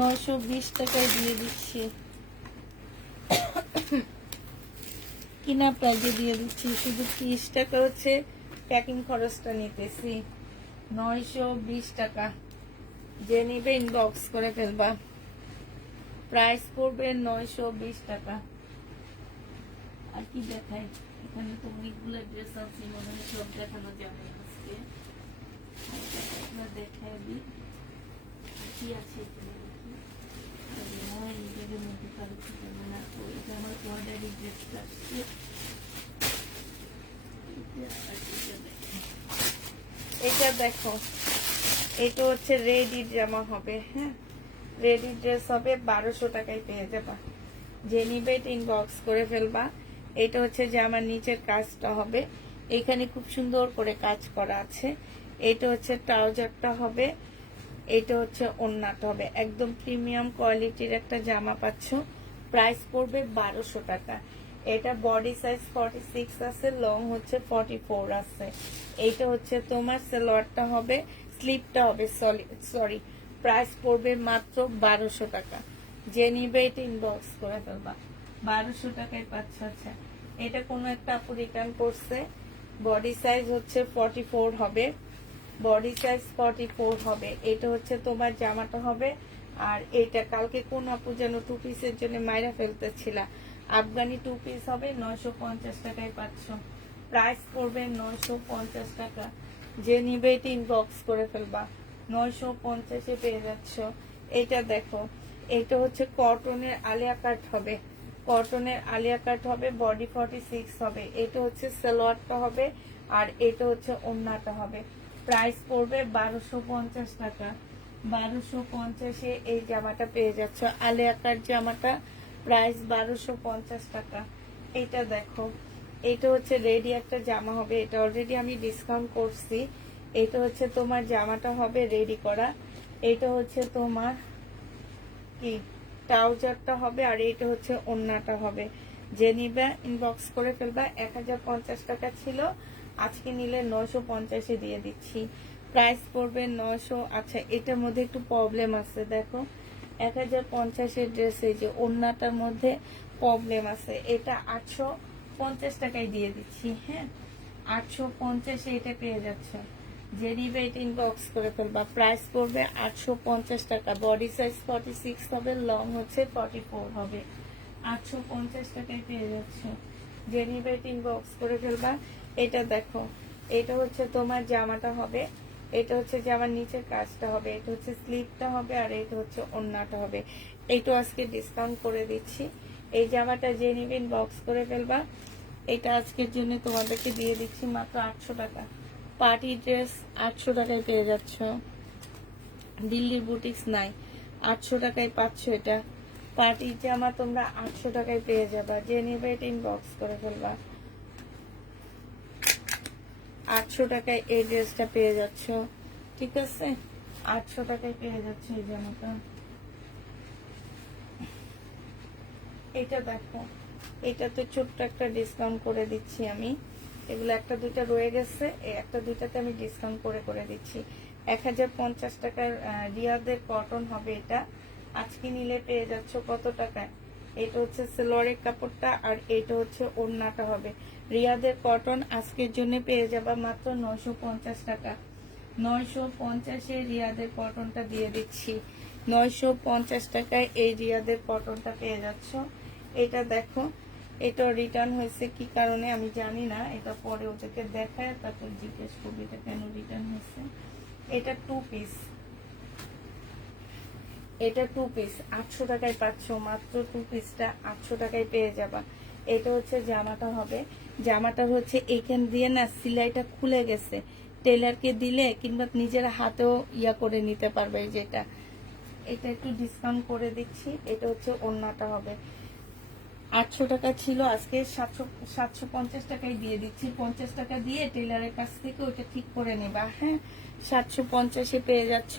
920 টাকায় দিয়ে দিচ্ছি। কিনা প্রাইজে দিয়ে দিচ্ছি, শুধু 30 টাকা হচ্ছে প্যাকিং খরচটা নিতেছি। 920 টাকা। যে নিবে ইনবক্স করে ফেলবা। প্রাইস পড়বে 920 টাকা। আর কি দেখায়? এখানে তো অনেকগুলো ড্রেস আছে, মনে হয় সব দেখানো যাবে আজকে। দেখাই দিই কি আছে এখানে দেখি। নিজেদের মধ্যে কারো কিছু না, তো এটা আমার অর্ডারি ড্রেসটা আসছে। এটা দেখো, এটা হচ্ছে রেডি জামা হবে, হ্যাঁ রেডি ড্রেস হবে, 1200 টাকায় পেয়ে যাবা। যে নিবে ইনবক্স করে ফেলবা। এটা হচ্ছে যে আমার নিচের কাজটা হবে, এখানে খুব সুন্দর করে কাজ করা আছে। এটা হচ্ছে ট্রাউজারটা হবে, এটা হচ্ছে ওড়নাটা হবে, একদম প্রিমিয়াম কোয়ালিটির একটা জামা পাচ্ছ। প্রাইস পড়বে 1200 টাকা। এটা বডি সাইজ 46 আছে, লং হচ্ছে 44 আছে। এইটা হচ্ছে তোমার সালোয়ারটা হবে, স্লিপটা হবে, সরি প্রাইস পড়বে মাত্র 1200 টাকা। যে নিবে এটা ইনবক্স করে ফেলবা, 1200 টাকায় পাচ্ছ। আচ্ছা, এটা কোনো একটা আপু রিটার্ন করছে, বডি সাইজ হচ্ছে 44 হবে, বডি সাইজ 44 হবে। এটা হচ্ছে তোমার জামাটা হবে। আর এটা কালকে কোন আপু যেন 2 পিসের জন্য মাইরা ফেলতেছিলা, আফগানি 2 পিস হবে, 950 টাকায় পাচ্ছ। প্রাইস পড়বে 950 টাকা। যে নিবে এটা ইনবক্স করে ফেলবা, 950-এ পেয়ে যাচ্ছ। এটা দেখো, এটা হচ্ছে কটনের আলিয়া কাট হবে, কটনের আলিয়া কাট হবে, বডি 46 হবে। এটা হচ্ছে সালোয়ারটা হবে, আর এটা হচ্ছে ওড়নাটা হবে। প্রাইস পড়বে 1250 টাকা। 1250-এ এই জামাটা পেয়ে যাচ্ছ, আলিয়া কাট জামাটা, প্রাইস 1250 টাকা। এটা দেখো, এটা হচ্ছে রেডি একটা জামা হবে, এটা অলরেডি আমি ডিসকাউন্ট করছি। এটা হচ্ছে তোমার জামাটা হবে রেডি করা, এটা হচ্ছে তোমার কি ট্রাউজারটা হবে, আর এটা হচ্ছে ওড়নাটা হবে। যে নিবে ইনবক্স করে ফেলবা। 1050 টাকা ছিল, আজকে নিলে 950-এ দিয়ে দিচ্ছি। প্রাইস পড়বে 900। আচ্ছা, এটার মধ্যে একটু প্রবলেম আছে, দেখো 1050-এর ড্রেস, এই যে ওড়নাটার মধ্যে প্রবলেম আছে। এটা 850 টাকায় দিয়ে দিচ্ছি, হ্যাঁ 850-এ এটা পেয়ে যাচ্ছে। যে নিবে এটা ইনবক্স করে ফেলবা। প্রাইস পড়বে 850 টাকা। বডি সাইজ 46 হবে, লং হচ্ছে 44 হবে। 850 টাকায় পেয়ে যাচ্ছে। যে নিবে এটা ইনবক্স করে ফেলবা। এটা দেখো, এটা হচ্ছে তোমার জামাটা হবে, এটা হচ্ছে জামার নিচের কাজটা হবে, এটা হচ্ছে স্লিপটা হবে, আর এটা হচ্ছে ওড়নাটা হবে। এইটা আজকে ডিসকাউন্ট করে দিচ্ছি। এই জামাটা যে নিবে ইনবক্স করে ফেলবা। এটা আজকের জন্য তোমাদেরকে দিয়ে দিচ্ছি মাত্র 800 টাকা। পার্টি ড্রেস 800 টাকায় পেয়ে যাচ্ছ, দিল্লির বুটিক্স নাই, 800 টাকায় পাচ্ছ। এটা পার্টি জামা তোমরা 800 টাকায় পেয়ে যাবা। যে নিবে এটা ইনবক্স করে ফেলবা। 800 টাকায় এই ড্রেসটা পেয়ে যাচ্ছ, ঠিক আছে 800 টাকায় পেয়ে যাচ্ছে এই জামাটা। এটা দেখো, এটা তো ছোট্ট একটা ডিসকাউন্ট করে দিচ্ছি আমি, এগুলো একটা দুইটা রয়ে গেছে, এই একটা দুইটাতে আমি ডিসকাউন্ট করে দিচ্ছি। 1050 টাকার রিয়াদের কটন হবে এটা, আজকে নিলে পেয়ে যাচ্ছ কত টাকায়। এটা হচ্ছে সেলোয়ারের কাপড়টা, আর এটা হচ্ছে ওড়নাটা হবে। রিয়াদের কটন আজকের জন্য পেয়ে যাবা মাত্র 950 টাকা। 950-এ রিয়াদের কটনটা দিয়ে দিচ্ছি। 950 টাকায় এই রিয়াদের কটনটা পেয়ে যাচ্ছ। এটা দেখো, এটা রিটার্ন হয়েছে কি কারণে আমি জানি না, এটা পরে ওদেরকে দেখায় তারপর জিজ্ঞেস করবি এটা কেন রিটার্ন হয়েছে। এটা 2 পিস, এটা 2 পিস 800 টাকায় পাচ্ছ, মাত্র 2 পিসটা 800 টাকায় পেয়ে যাবা। এটা হচ্ছে জামাটা হবে, জামাটা হচ্ছে এইখান দিয়ে না সিলাইটা খুলে গেছে, টেলারকে দিলে কিংবা নিজের হাতেও ইয়া করে নিতে পারবে। যেটা এটা একটু ডিসকাউন্ট করে দিচ্ছি। এটা হচ্ছে ওড়নাটা হবে, 800 টাকা ছিল, আজকে 750 টাকায় দিয়ে দিচ্ছি। 50 টাকা দিয়ে টেলারের কাছ থেকে ওইটা ঠিক করে নেবা, হ্যাঁ 750-এ পেয়ে যাচ্ছ।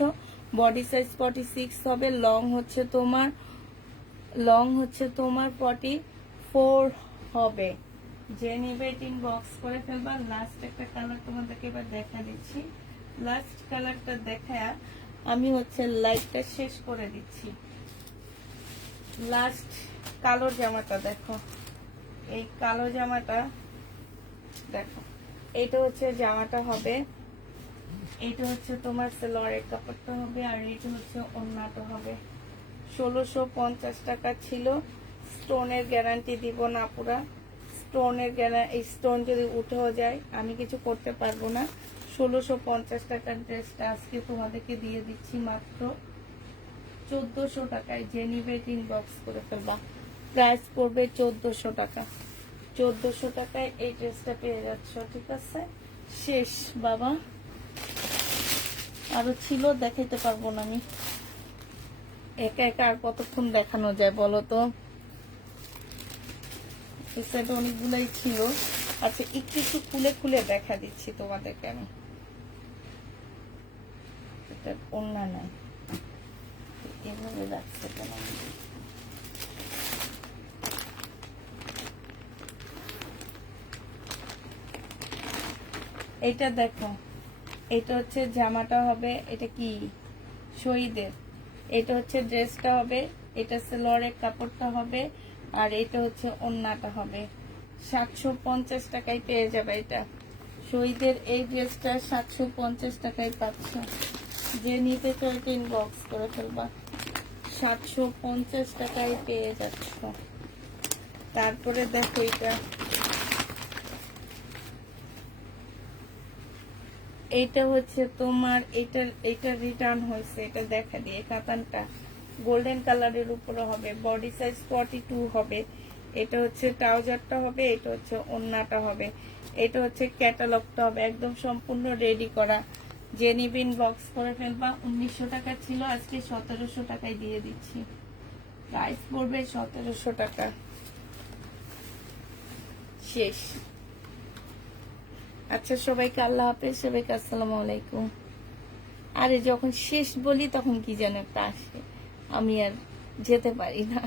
বডি সাইজ 46 হবে, লং হচ্ছে তোমার 44 হবে। যে নিবে বক্স করে ফেলবা। লাস্ট একটা কালার তোমাদেরকে এবার দেখা দিচ্ছি, লাস্ট কালারটা দেখা আমি হচ্ছে লাইটটা শেষ করে দিচ্ছি। লাস্ট কালো জামাটা দেখো, এই কালো জামাটা দেখো, এটা হচ্ছে জামাটা হবে, এটা হচ্ছে তোমার সেলোয়ারের কাপড়টা হবে, আর এটা হচ্ছে ওড়নাটা হবে। 1650 টাকা ছিল, স্টোনের গ্যারান্টি দিব না পুরা, স্টোনের এই স্টোন যদি উঠেও যায় আমি কিছু করতে পারবো না। 1650 টাকার ড্রেসটা আজকে তোমাদেরকে দিয়ে দিচ্ছি মাত্র 1400 টাকায়। যে নিবে ইনবক্স করে ফেলবা। প্রাইস পড়বে 1400 টাকা। 1400 টাকায় এই ড্রেসটা পেয়ে যাচ্ছ, ঠিক আছে? শেষ বাবা, আরো ছিল, দেখাইতে পারবো না আমি। একা একা আর কতক্ষণ দেখানো যায় বলো তো? এই সাইডে অনেকগুলাই ছিল। আচ্ছা, একটু একটু খুলে খুলে দেখা দিচ্ছি তোমাদেরকে আমি। এটা ওন্না নাই, এভাবে রাখছে কেন? এটা দেখো, এটা হচ্ছে জামাটা হবে, এটা কি শহীদের, এটা হচ্ছে ড্রেসটা হবে, এটা সেলোয়ারের কাপড়টা হবে, আর এটা হচ্ছে ওন্নাটা হবে। 750 টাকায় পেয়ে যাবে এটা। শহীদের এই ড্রেসটা 750 টাকায় পাচ্ছ। যে নিতে চাই ইনবক্স করে ফেলবা। 750 টাকায় পেয়ে যাচ্ছ। তারপরে দেখো এইটা হচ্ছে তোমার, এটা রিটার্ন হয়েছে, এটা দেখা দিয়ে কাতানটা গোল্ডেন কালারের উপরে হবে, বডি সাইজ 42 হবে। এটা হচ্ছে ট্রাউজারটা হবে, এটা হচ্ছে ওন্নাটা হবে, এটা হচ্ছে ক্যাটালগটা হবে, একদম সম্পূর্ণ রেডি করা। যে নিবিন বক্স করে ফেলবা। 1900 টাকা ছিল, আজকে 1700 টাকায় দিয়ে দিচ্ছি। প্রাইস পড়বে 1700 টাকা। শেষ। আচ্ছা, সবাইকে আল্লাহ হাফেজ, সবাইকে আসসালামু আলাইকুম। আরে যখন শেষ বলি তখন কি যেন একটা আসে, আমি আর যেতে পারি না।